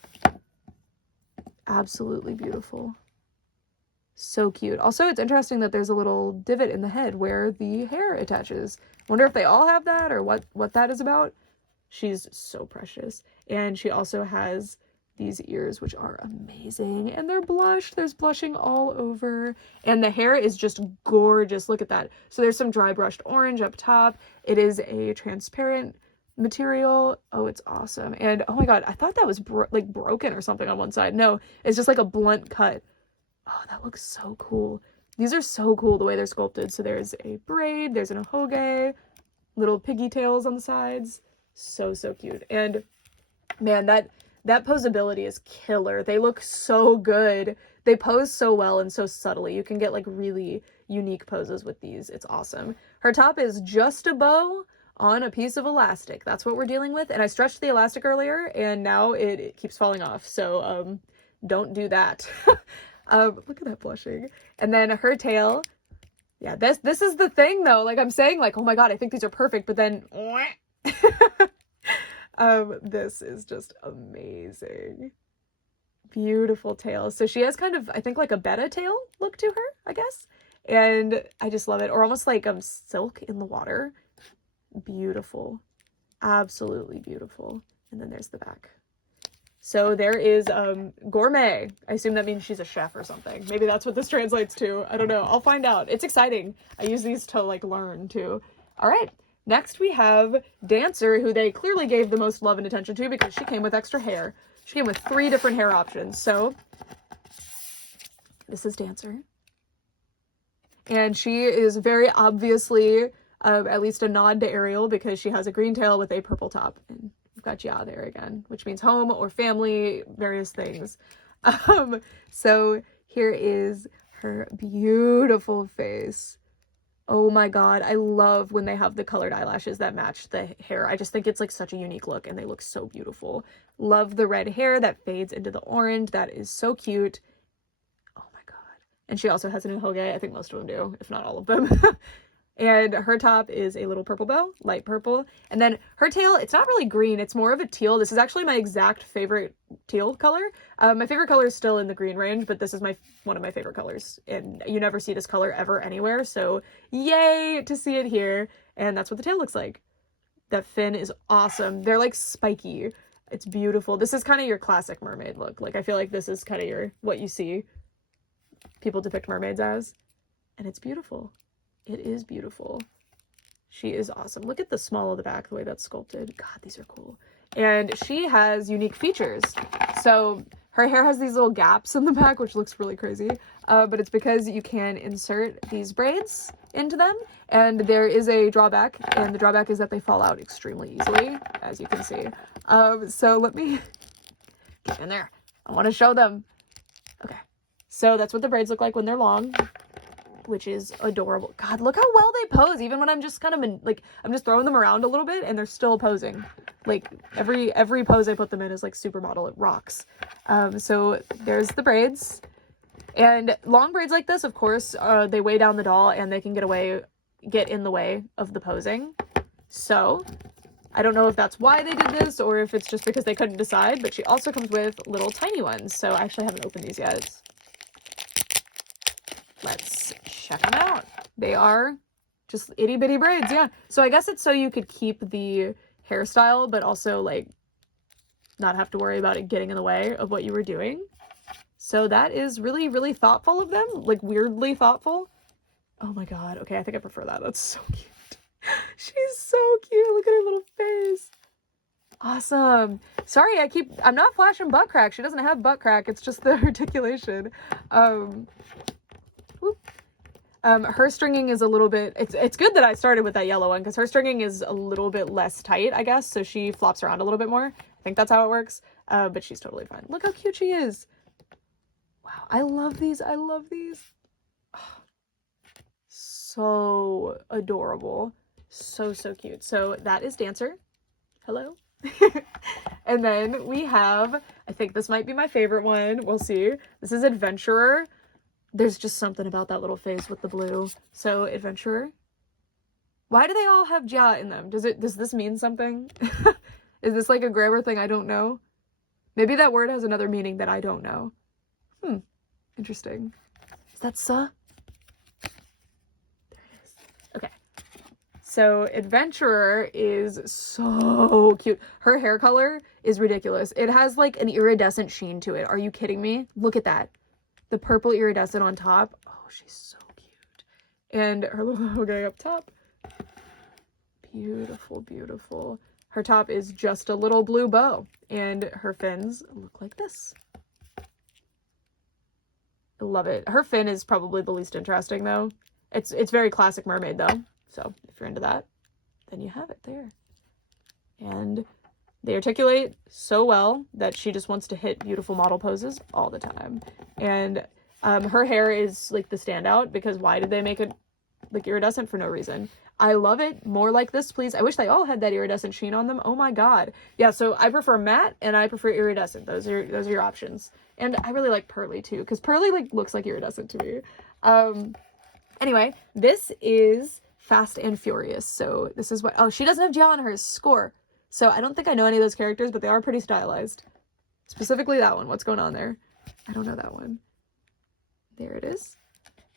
Absolutely beautiful. So cute. Also, it's interesting that there's a little divot in the head where the hair attaches. Wonder if they all have that or what that is about. She's so precious. And she also has these ears, which are amazing. And they're blushed. There's blushing all over. And the hair is just gorgeous. Look at that. So there's some dry brushed orange up top. It is a transparent material. Oh, it's awesome. And oh my god, I thought that was broken or something on one side. No, it's just like a blunt cut. Oh, that looks so cool. These are so cool the way they're sculpted. So there's a braid, there's an ahoge, little piggy tails on the sides. So cute. And man, that posability is killer. They look so good. They pose so well and so subtly. You can get like really unique poses with these. It's awesome. Her top is just a bow on a piece of elastic. That's what we're dealing with. And I stretched the elastic earlier and now it keeps falling off. So don't do that. Look at that blushing. And then her tail. Yeah, this is the thing though. Like I'm saying, like, oh my god, I think these are perfect, but then this is just amazing. Beautiful tail. So she has kind of, I think, like a betta tail look to her, I guess. And I just love it. Or almost like silk in the water. Beautiful. Absolutely beautiful. And then there's the back. So there is Gourmet. I assume that means she's a chef or something. Maybe that's what this translates to. I don't know. I'll find out. It's exciting. I use these to like learn too. All right. Next we have Dancer, who they clearly gave the most love and attention to because she came with extra hair. She came with 3 different hair options. So this is Dancer. And she is very obviously at least a nod to Ariel because she has a green tail with a purple top. And we've got Ja there again, which means home or family, various things. So here is her beautiful face. Oh my god, I love when they have the colored eyelashes that match the hair. I just think it's like such a unique look and they look so beautiful. Love the red hair that fades into the orange. That is so cute. Oh my god. And she also has an enhoge. I think most of them do, if not all of them. And her top is a little purple bow, light purple. And then her tail, it's not really green, it's more of a teal. This is actually my exact favorite teal color. My favorite color is still in the green range, but this is one of my favorite colors. And you never see this color ever anywhere, so yay to see it here. And that's what the tail looks like. That fin is awesome. They're like spiky. It's beautiful. This is kind of your classic mermaid look. Like I feel like this is kind of what you see people depict mermaids as. And it's beautiful. It is beautiful. She is awesome. Look at the small of the back, the way that's sculpted. God, these are cool. And she has unique features. So her hair has these little gaps in the back, which looks really crazy. But it's because you can insert these braids into them. And there is a drawback. And the drawback is that they fall out extremely easily, as you can see. So let me get in there. I want to show them. Okay. So that's what the braids look like when they're long, which is adorable. God, look how well they pose, even when I'm just kind of I'm just throwing them around a little bit and they're still posing. Like every pose I put them in is like supermodel. It rocks. So there's the braids. And long braids like this, of course, they weigh down the doll and they can get in the way of the posing. So I don't know if that's why they did this or if it's just because they couldn't decide, but she also comes with little tiny ones. So I actually haven't opened these yet. Let's check them out. They are just itty bitty braids, yeah. So I guess it's so you could keep the hairstyle, but also like not have to worry about it getting in the way of what you were doing. So that is really, really thoughtful of them, like weirdly thoughtful. Oh my god. Okay, I think I prefer that. That's so cute. She's so cute. Look at her little face. Awesome. Sorry, I'm not flashing butt crack. She doesn't have butt crack. It's just the articulation. Her stringing is a little bit, it's good that I started with that yellow one because her stringing is a little bit less tight, I guess, so she flops around a little bit more. I think that's how it works, but she's totally fine. Look how cute she is. Wow, I love these. I love these. Oh, so adorable. So, so cute. So that is Dancer. Hello. And then we have, I think this might be my favorite one. We'll see. This is Adventurer. There's just something about that little face with the blue. So, Adventurer. Why do they all have Ja in them? Does this mean something? Is this like a grammar thing I don't know? Maybe that word has another meaning that I don't know. Interesting. Is that Sa? There it is. Okay. So, Adventurer is so cute. Her hair color is ridiculous. It has like an iridescent sheen to it. Are you kidding me? Look at that. The purple iridescent on top. Oh, she's so cute. And her little hoge up top. Beautiful, beautiful. Her top is just a little blue bow. And her fins look like this. I love it. Her fin is probably the least interesting, though. It's very classic mermaid, though. So, if you're into that, then you have it there. And they articulate so well that she just wants to hit beautiful model poses all the time. And her hair is like the standout because why did they make it like iridescent for no reason? I love it. More like this, please. I wish they all had that iridescent sheen on them. Oh my god. Yeah, so I prefer matte and I prefer iridescent. Those are your options. And I really like pearly too because pearly like looks like iridescent to me. Anyway, this is Fast and Furious. So this is what, oh, she doesn't have Ja on hers. Score. So I don't think I know any of those characters, but they are pretty stylized. Specifically that one. What's going on there? I don't know that one. There it is.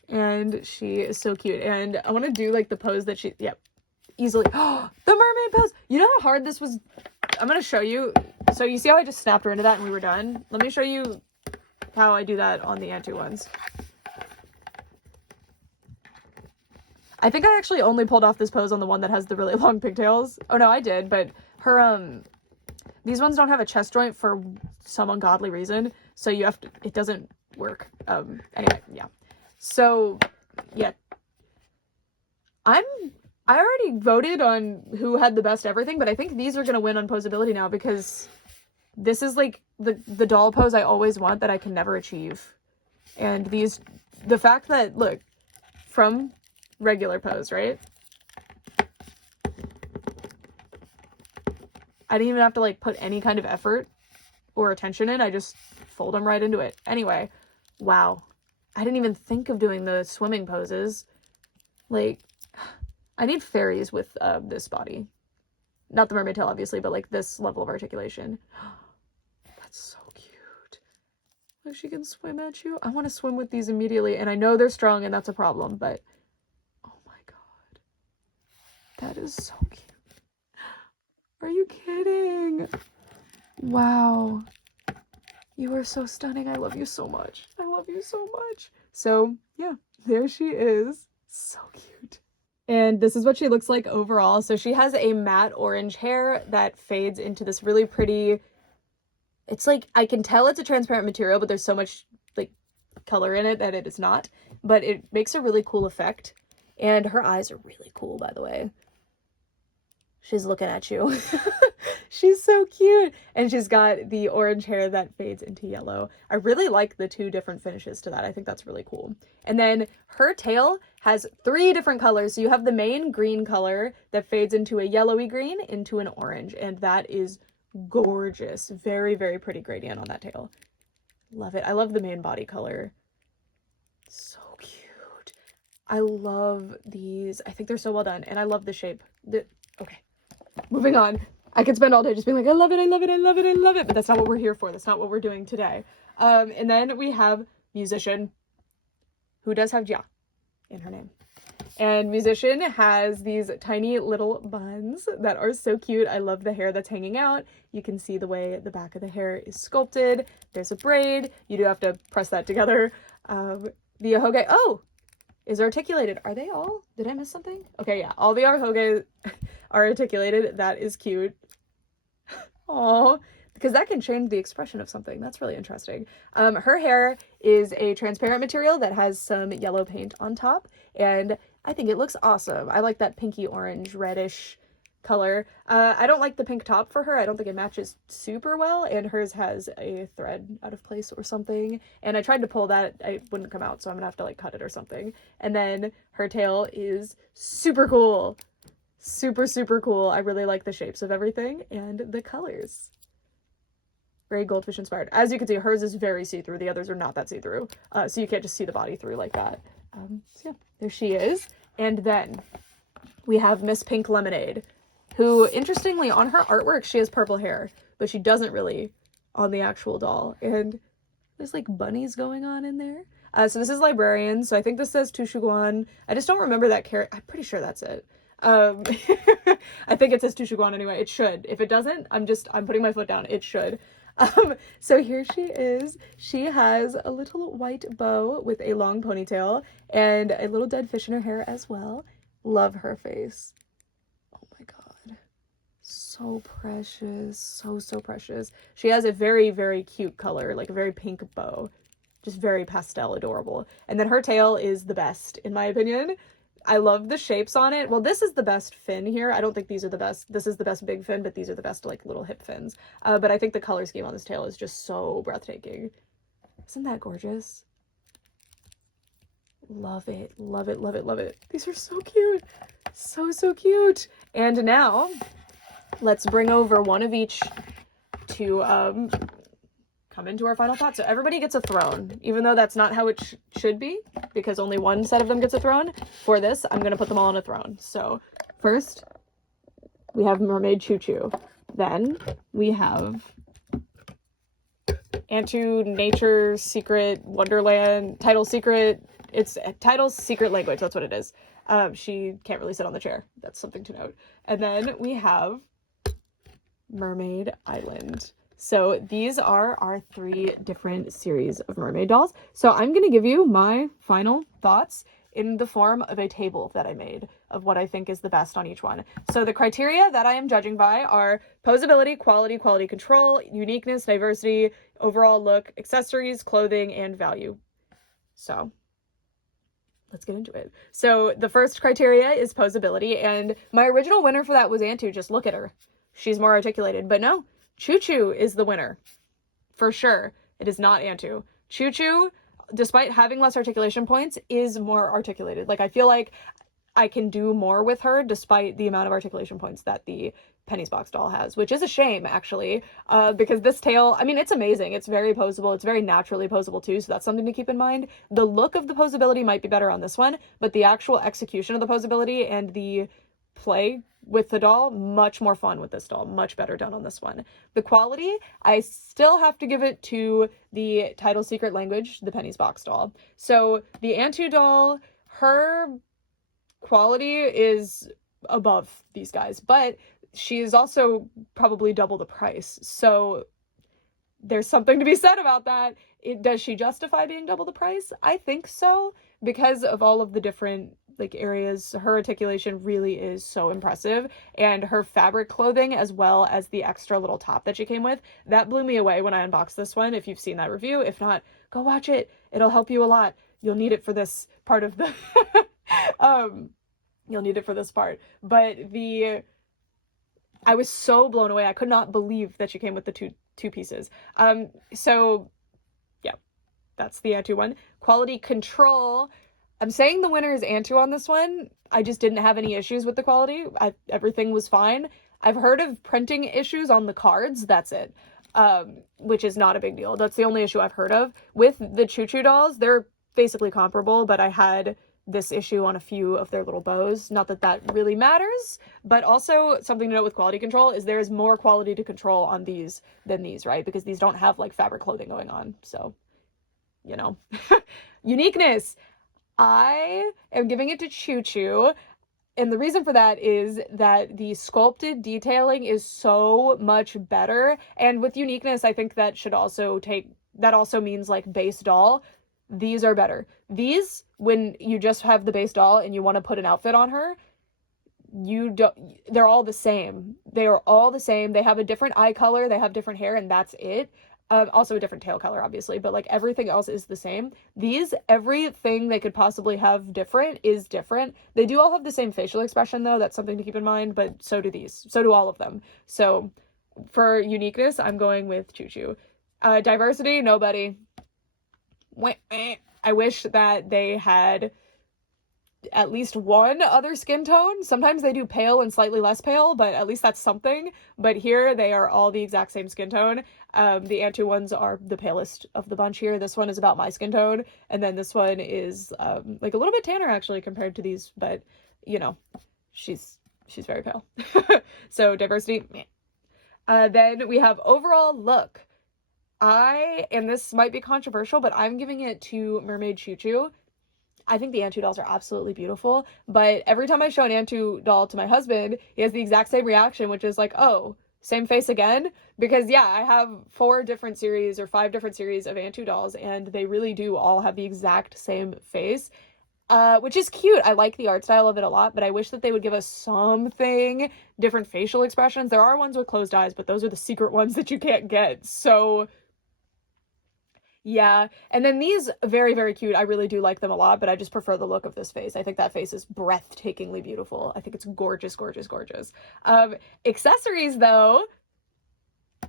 And she is so cute. And I want to do like the pose that she, yep, easily. Oh, the mermaid pose. You know how hard this was? I'm going to show you. So you see how I just snapped her into that and we were done? Let me show you how I do that on the Antu ones. I think I actually only pulled off this pose on the one that has the really long pigtails. Oh no, I did, but her, these ones don't have a chest joint for some ungodly reason, so you have to, it doesn't work. Anyway, yeah. So, yeah. I already voted on who had the best everything, but I think these are gonna win on posability now because this is like the doll pose I always want that I can never achieve. And these, the fact that, look, from regular pose, right? I didn't even have to like put any kind of effort or attention in. I just fold them right into it. Anyway, wow. I didn't even think of doing the swimming poses. Like, I need fairies with this body. Not the mermaid tail, obviously, but like this level of articulation. That's so cute. Like she can swim at you. I want to swim with these immediately, and I know they're strong and that's a problem, but oh my god. That is so cute. Are you kidding? Wow. You are so stunning. I love you so much. I love you so much. So, yeah, there she is. So cute. And this is what she looks like overall. So she has a matte orange hair that fades into this really pretty, it's like, I can tell it's a transparent material, but there's so much like color in it that it is not. But it makes a really cool effect. And her eyes are really cool, by the way. She's looking at you. She's so cute. And she's got the orange hair that fades into yellow. I really like the two different finishes to that. I think that's really cool. And then her tail has 3 different colors. So you have the main green color that fades into a yellowy green into an orange. And that is gorgeous. Very, very pretty gradient on that tail. Love it. I love the main body color. So cute. I love these. I think they're so well done. And I love the shape. Okay. Moving on. I could spend all day just being like, I love it, I love it, I love it, I love it. But that's not what we're here for. That's not what we're doing today. And then we have musician, who does have Jia in her name. And musician has these tiny little buns that are so cute. I love the hair that's hanging out. You can see the way the back of the hair is sculpted. There's a braid. You do have to press that together. The ahoge, oh, is articulated. Are they all? Did I miss something? Okay, yeah. All the ahoge are articulated. That is cute. Oh, because that can change the expression of something. That's really interesting. Her hair is a transparent material that has some yellow paint on top, and I think it looks awesome. I like that pinky orange reddish color. I don't like the pink top for her. I don't think it matches super well, and hers has a thread out of place or something. And I tried to pull that, it wouldn't come out, so I'm gonna have to like cut it or something. And then her tail is super cool. Super, super cool. I really like the shapes of everything and the colors. Very goldfish inspired. As you can see, hers is very see-through. The others are not that see-through. So you can't just see the body through like that. So yeah, there she is. And then we have Miss Pink Lemonade, who, interestingly, on her artwork, she has purple hair, but she doesn't really on the actual doll. And there's like bunnies going on in there. So this is Librarian. So I think this says Tushuguan. I just don't remember that character. I'm pretty sure that's it. I think it says Tushuguan anyway. It should. If it doesn't, I'm putting my foot down. It should. So here she is. She has a little white bow with a long ponytail and a little dead fish in her hair as well. Love her face. Oh my god. So precious. So precious. She has a very, very cute color, like a very pink bow. Just very pastel, adorable. And then her tail is the best, in my opinion. I love the shapes on it. Well, this is the best fin here. I don't think these are the best. This is the best big fin, but these are the best like little hip fins. But I think the color scheme on this tail is just so breathtaking. Isn't that gorgeous? Love it. Love it. Love it. Love it. These are so cute. So cute. And now let's bring over one of each to come into our final thought. So everybody gets a throne, even though that's not how it should be, because only one set of them gets a throne. For this, I'm going to put them all on a throne. So first, we have Mermaid Chuchu. Then we have Antu, Nature, Secret, Wonderland, Title Secret. It's Title's Secret Language. That's what it is. She can't really sit on the chair. That's something to note. And then we have Mermaid Island. So these are our 3 different series of mermaid dolls. So I'm going to give you my final thoughts in the form of a table that I made of what I think is the best on each one. So the criteria that I am judging by are posability, quality, quality control, uniqueness, diversity, overall look, accessories, clothing, and value. So let's get into it. So the first criteria is posability, and my original winner for that was Antu. Just look at her. She's more articulated, but no, Chuchu is the winner. For sure. It is not Antu. Chuchu, despite having less articulation points, is more articulated. Like, I feel like I can do more with her despite the amount of articulation points that the Penny's Box doll has, which is a shame, actually, because this tail, I mean, it's amazing. It's very posable. It's very naturally posable, too, so that's something to keep in mind. The look of the posability might be better on this one, but the actual execution of the posability and the play with the doll, much more fun with this doll, much better done on this one. The quality, I still have to give it to the TIDAL Secret Language, the Penny's Box doll. So the Antu doll, her quality is above these guys, but she is also probably double the price. So there's something to be said about that. Does she justify being double the price? I think so, because of all of the different areas. Her articulation really is so impressive, and her fabric clothing, as well as the extra little top that she came with, that blew me away when I unboxed this one. If you've seen that review, if not, go watch it. It'll help you a lot. You'll need it for this part of the you'll need it for this part. But I was so blown away. I could not believe that she came with the two pieces. So yeah, that's the Antu one. Quality control, I'm saying the winner is Antu on this one. I just didn't have any issues with the quality. Everything was fine. I've heard of printing issues on the cards. That's it. Which is not a big deal. That's the only issue I've heard of. With the Chuchu dolls, they're basically comparable, but I had this issue on a few of their little bows. Not that that really matters, but also something to note with quality control is there is more quality to control on these than these, right? Because these don't have fabric clothing going on. So, you know. Uniqueness. I am giving it to Chuchu, and the reason for that is that the sculpted detailing is so much better, and with uniqueness, I think that also means base doll. These are better. These, when you just have the base doll and you want to put an outfit on her, they're all the same. They are all the same. They have a different eye color, they have different hair, and that's it. Also a different tail color, obviously, but everything else is the same. These, everything they could possibly have different is different. They do all have the same facial expression, though. That's something to keep in mind, but so do these. So do all of them. So for uniqueness, I'm going with Chuchu. Diversity, nobody. I wish that they had at least one other skin tone. Sometimes they do pale and slightly less pale, but at least that's something. But here they are all the exact same skin tone. The Antu ones are the palest of the bunch here. This one is about my skin tone, and then this one is a little bit tanner actually compared to these, but you know, she's very pale. So diversity, meh. Then we have overall look. And this might be controversial, but I'm giving it to Mermaid Chuchu. I think the Antu dolls are absolutely beautiful, but every time I show an Antu doll to my husband, he has the exact same reaction, which is oh, same face again? Because yeah, I have 4 different series or 5 different series of Antu dolls, and they really do all have the exact same face, which is cute. I like the art style of it a lot, but I wish that they would give us something, different facial expressions. There are ones with closed eyes, but those are the secret ones that you can't get, so yeah. And then these, very, very cute. I really do like them a lot, but I just prefer the look of this face. I think that face is breathtakingly beautiful. I think it's gorgeous, gorgeous, gorgeous. Accessories, though,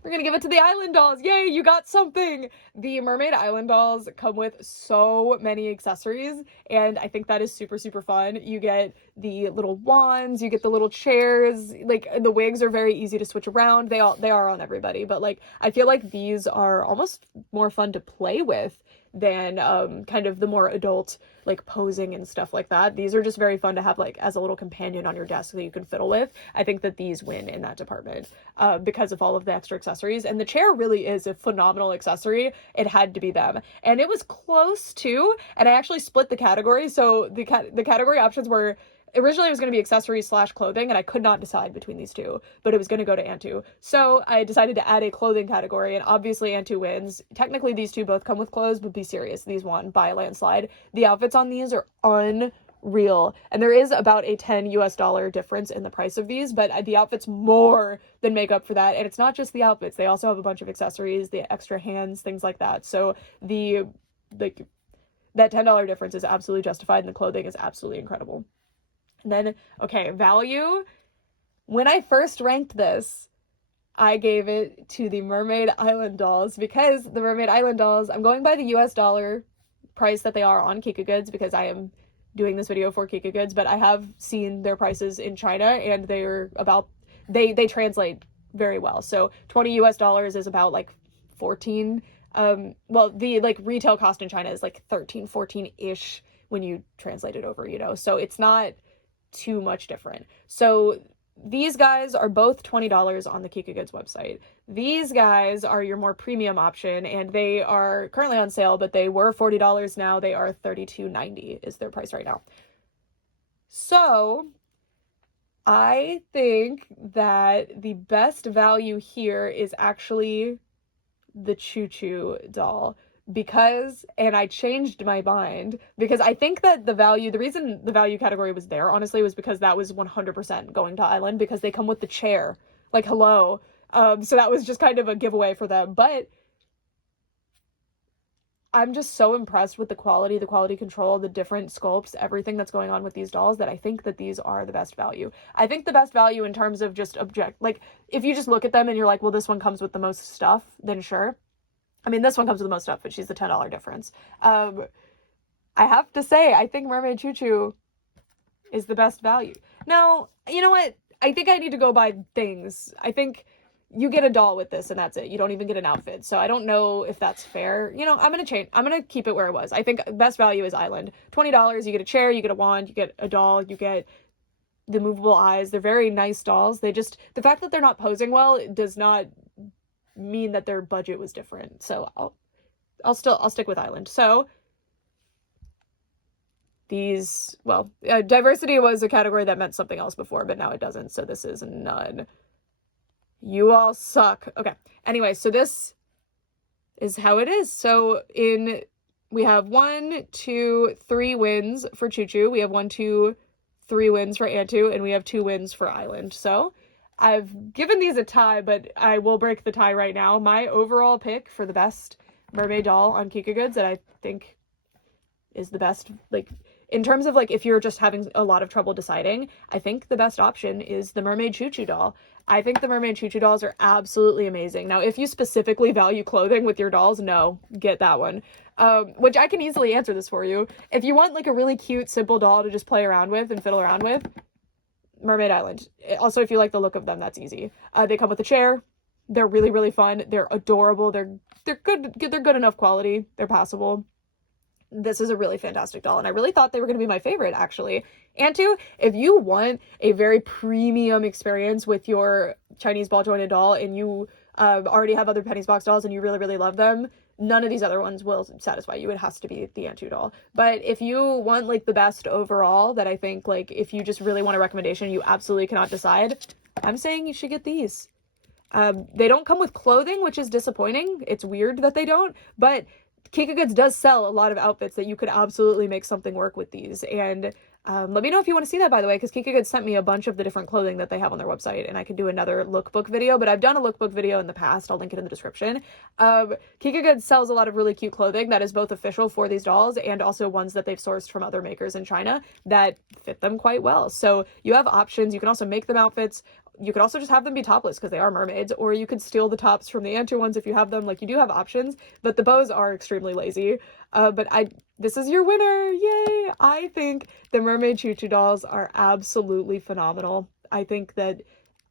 we're gonna give it to the Island dolls. Yay, you got something! The Mermaid Island dolls come with so many accessories, and I think that is super, super fun. You get the little wands, you get the little chairs, the wigs are very easy to switch around. They are on everybody, but I feel like these are almost more fun to play with than kind of the more adult posing and stuff like that. These are just very fun to have as a little companion on your desk that you can fiddle with. I think that these win in that department because of all of the extra accessories, and the chair really is a phenomenal accessory. It had to be them, and it was close to, and I actually split the category, so the category options were originally it was going to be accessories / clothing, and I could not decide between these two, but it was going to go to Antu. So I decided to add a clothing category, and obviously Antu wins. Technically these two both come with clothes, but be serious, these won by a landslide. The outfits on these are unreal, and there is about a $10 difference in the price of these, but the outfits more than make up for that. And it's not just the outfits, they also have a bunch of accessories, the extra hands, things like that. So the like that $10 difference is absolutely justified, and the clothing is absolutely incredible. And then, okay, value. When I first ranked this, I gave it to the Mermaid Island dolls, because the Mermaid Island dolls, I'm going by the US dollar price that they are on Kikagoods, because I am doing this video for Kikagoods, but I have seen their prices in China, and they're about, they translate very well. So 20 US dollars is about like 14. Well, the like retail cost in China is like 13, 14-ish when you translate it over, you know, so it's not too much different. So these guys are both $20 on the Kikagoods website. These guys are your more premium option, and they are currently on sale, but they were $40 now. They are $32.90 is their price right now. So I think that the best value here is actually the Chuchu doll, because, and I changed my mind, because I think that the reason the value category was there, honestly, was because that was 100% going to Island, because they come with the chair, like, hello. So that was just kind of a giveaway for them. But I'm just so impressed with the quality control, the different sculpts, everything that's going on with these dolls, that I think that these are the best value. I think the best value in terms of just like, if you just look at them and you're like, well, this one comes with the most stuff, then sure. I mean, this one comes with the most stuff, but she's the $10 difference. I have to say, I think Mermaid Chuchu is the best value. Now, you know what? I think I need to go by things. I think you get a doll with this, and that's it. You don't even get an outfit. So I don't know if that's fair. You know, I'm going to keep it where it was. I think best value is Island. $20, you get a chair, you get a wand, you get a doll, you get the movable eyes. They're very nice dolls. The fact that they're not posing well does not mean that their budget was different. So I'll stick with Island. So these, well, diversity was a category that meant something else before, but now it doesn't. So this is none. You all suck. Okay. Anyway, so this is how it is. So we have 1, 2, 3 wins for Chuchu. We have 1, 2, 3 wins for Antu, and we have 2 wins for Island. So I've given these a tie, but I will break the tie right now. My overall pick for the best mermaid doll on Kikagoods that I think is the best, like, in terms of, like, if you're just having a lot of trouble deciding, I think the best option is the Mermaid Chuchu doll. I think the Mermaid Chuchu dolls are absolutely amazing. Now, if you specifically value clothing with your dolls, no, get that one. Which I can easily answer this for you. If you want, like, a really cute, simple doll to just play around with and fiddle around with, Mermaid Island. Also, if you like the look of them, that's easy. They come with a chair. They're really, really fun. They're adorable. They're good enough quality. They're passable. This is a really fantastic doll, and I really thought they were going to be my favorite, actually. Antu, if you want a very premium experience with your Chinese ball jointed doll, and you already have other pennies box dolls and you really, really love them, none of these other ones will satisfy you. It has to be the Antu doll. But if you want, like, the best overall, that I think, like, if you just really want a recommendation, you absolutely cannot decide, I'm saying you should get these. They don't come with clothing, which is disappointing. It's weird that they don't, but Kikagoods does sell a lot of outfits that you could absolutely make something work with these. And let me know if you want to see that, by the way, because Kikagoods sent me a bunch of the different clothing that they have on their website, and I could do another lookbook video, but I've done a lookbook video in the past. I'll link it in the description. Kikagoods sells a lot of really cute clothing that is both official for these dolls and also ones that they've sourced from other makers in China that fit them quite well. So you have options. You can also make them outfits. You could also just have them be topless because they are mermaids, or you could steal the tops from the Antu ones if you have them. Like, you do have options, but the bows are extremely lazy. But this is your winner. Yay! I think the Mermaid Chuchu dolls are absolutely phenomenal. I think that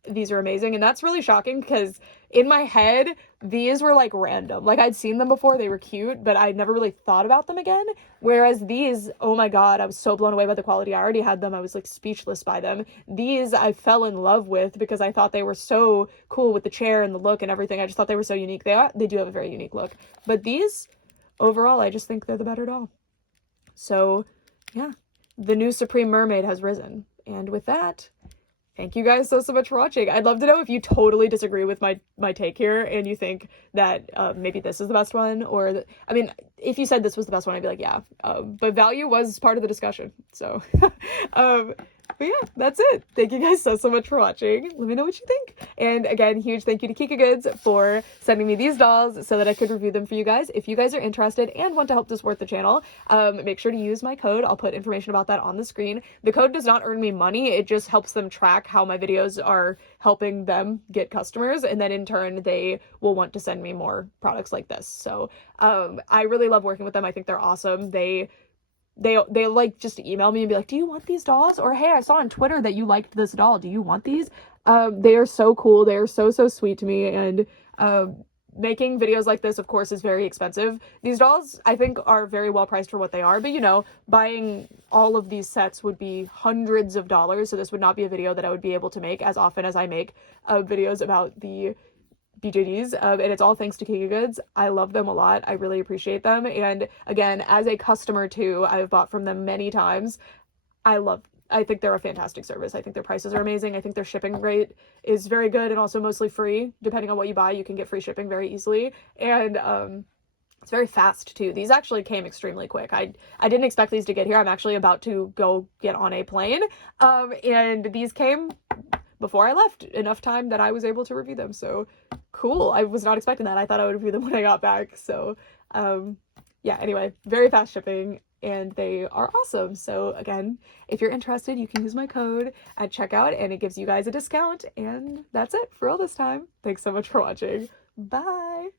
these are amazing, and that's really shocking because in my head, these were like random. Like, I'd seen them before, they were cute, but I never really thought about them again. Whereas these, oh my god, I was so blown away by the quality. I already had them. I was like speechless by them. These I fell in love with because I thought they were so cool with the chair and the look and everything. I just thought they were so unique. They do have a very unique look. But these, overall, I just think they're the better doll. So, yeah. The new Supreme Mermaid has risen. And with that, thank you guys so much for watching. I'd love to know if you totally disagree with my take here and you think that maybe this is the best one, or I mean, if you said this was the best one, I'd be like, yeah. But value was part of the discussion, so but yeah, that's it. Thank you guys so much for watching. Let me know what you think. And again, huge thank you to Kikagoods for sending me these dolls so that I could review them for you guys. If you guys are interested and want to help to support the channel, make sure to use my code. I'll put information about that on the screen. The code does not earn me money. It just helps them track how my videos are helping them get customers. And then in turn, they will want to send me more products like this. So I really love working with them. I think they're awesome. They like just email me and be like, do you want these dolls? Or, hey, I saw on Twitter that you liked this doll. Do you want these? They are so cool. They are so sweet to me. And making videos like this, of course, is very expensive. These dolls, I think, are very well priced for what they are. But, you know, buying all of these sets would be hundreds of dollars. So this would not be a video that I would be able to make as often as I make videos about the BJDs, and it's all thanks to Kikagoods. I love them a lot. I really appreciate them. And again, as a customer too, I've bought from them many times. I think they're a fantastic service. I think their prices are amazing. I think their shipping rate is very good and also mostly free. Depending on what you buy, you can get free shipping very easily. And it's very fast too. These actually came extremely quick. I didn't expect these to get here. I'm actually about to go get on a plane. And these came before I left, enough time that I was able to review them. So cool. I was not expecting that. I thought I would review them when I got back. So yeah, anyway, very fast shipping and they are awesome. So again, if you're interested, you can use my code at checkout and it gives you guys a discount. And that's it for all this time. Thanks so much for watching. Bye.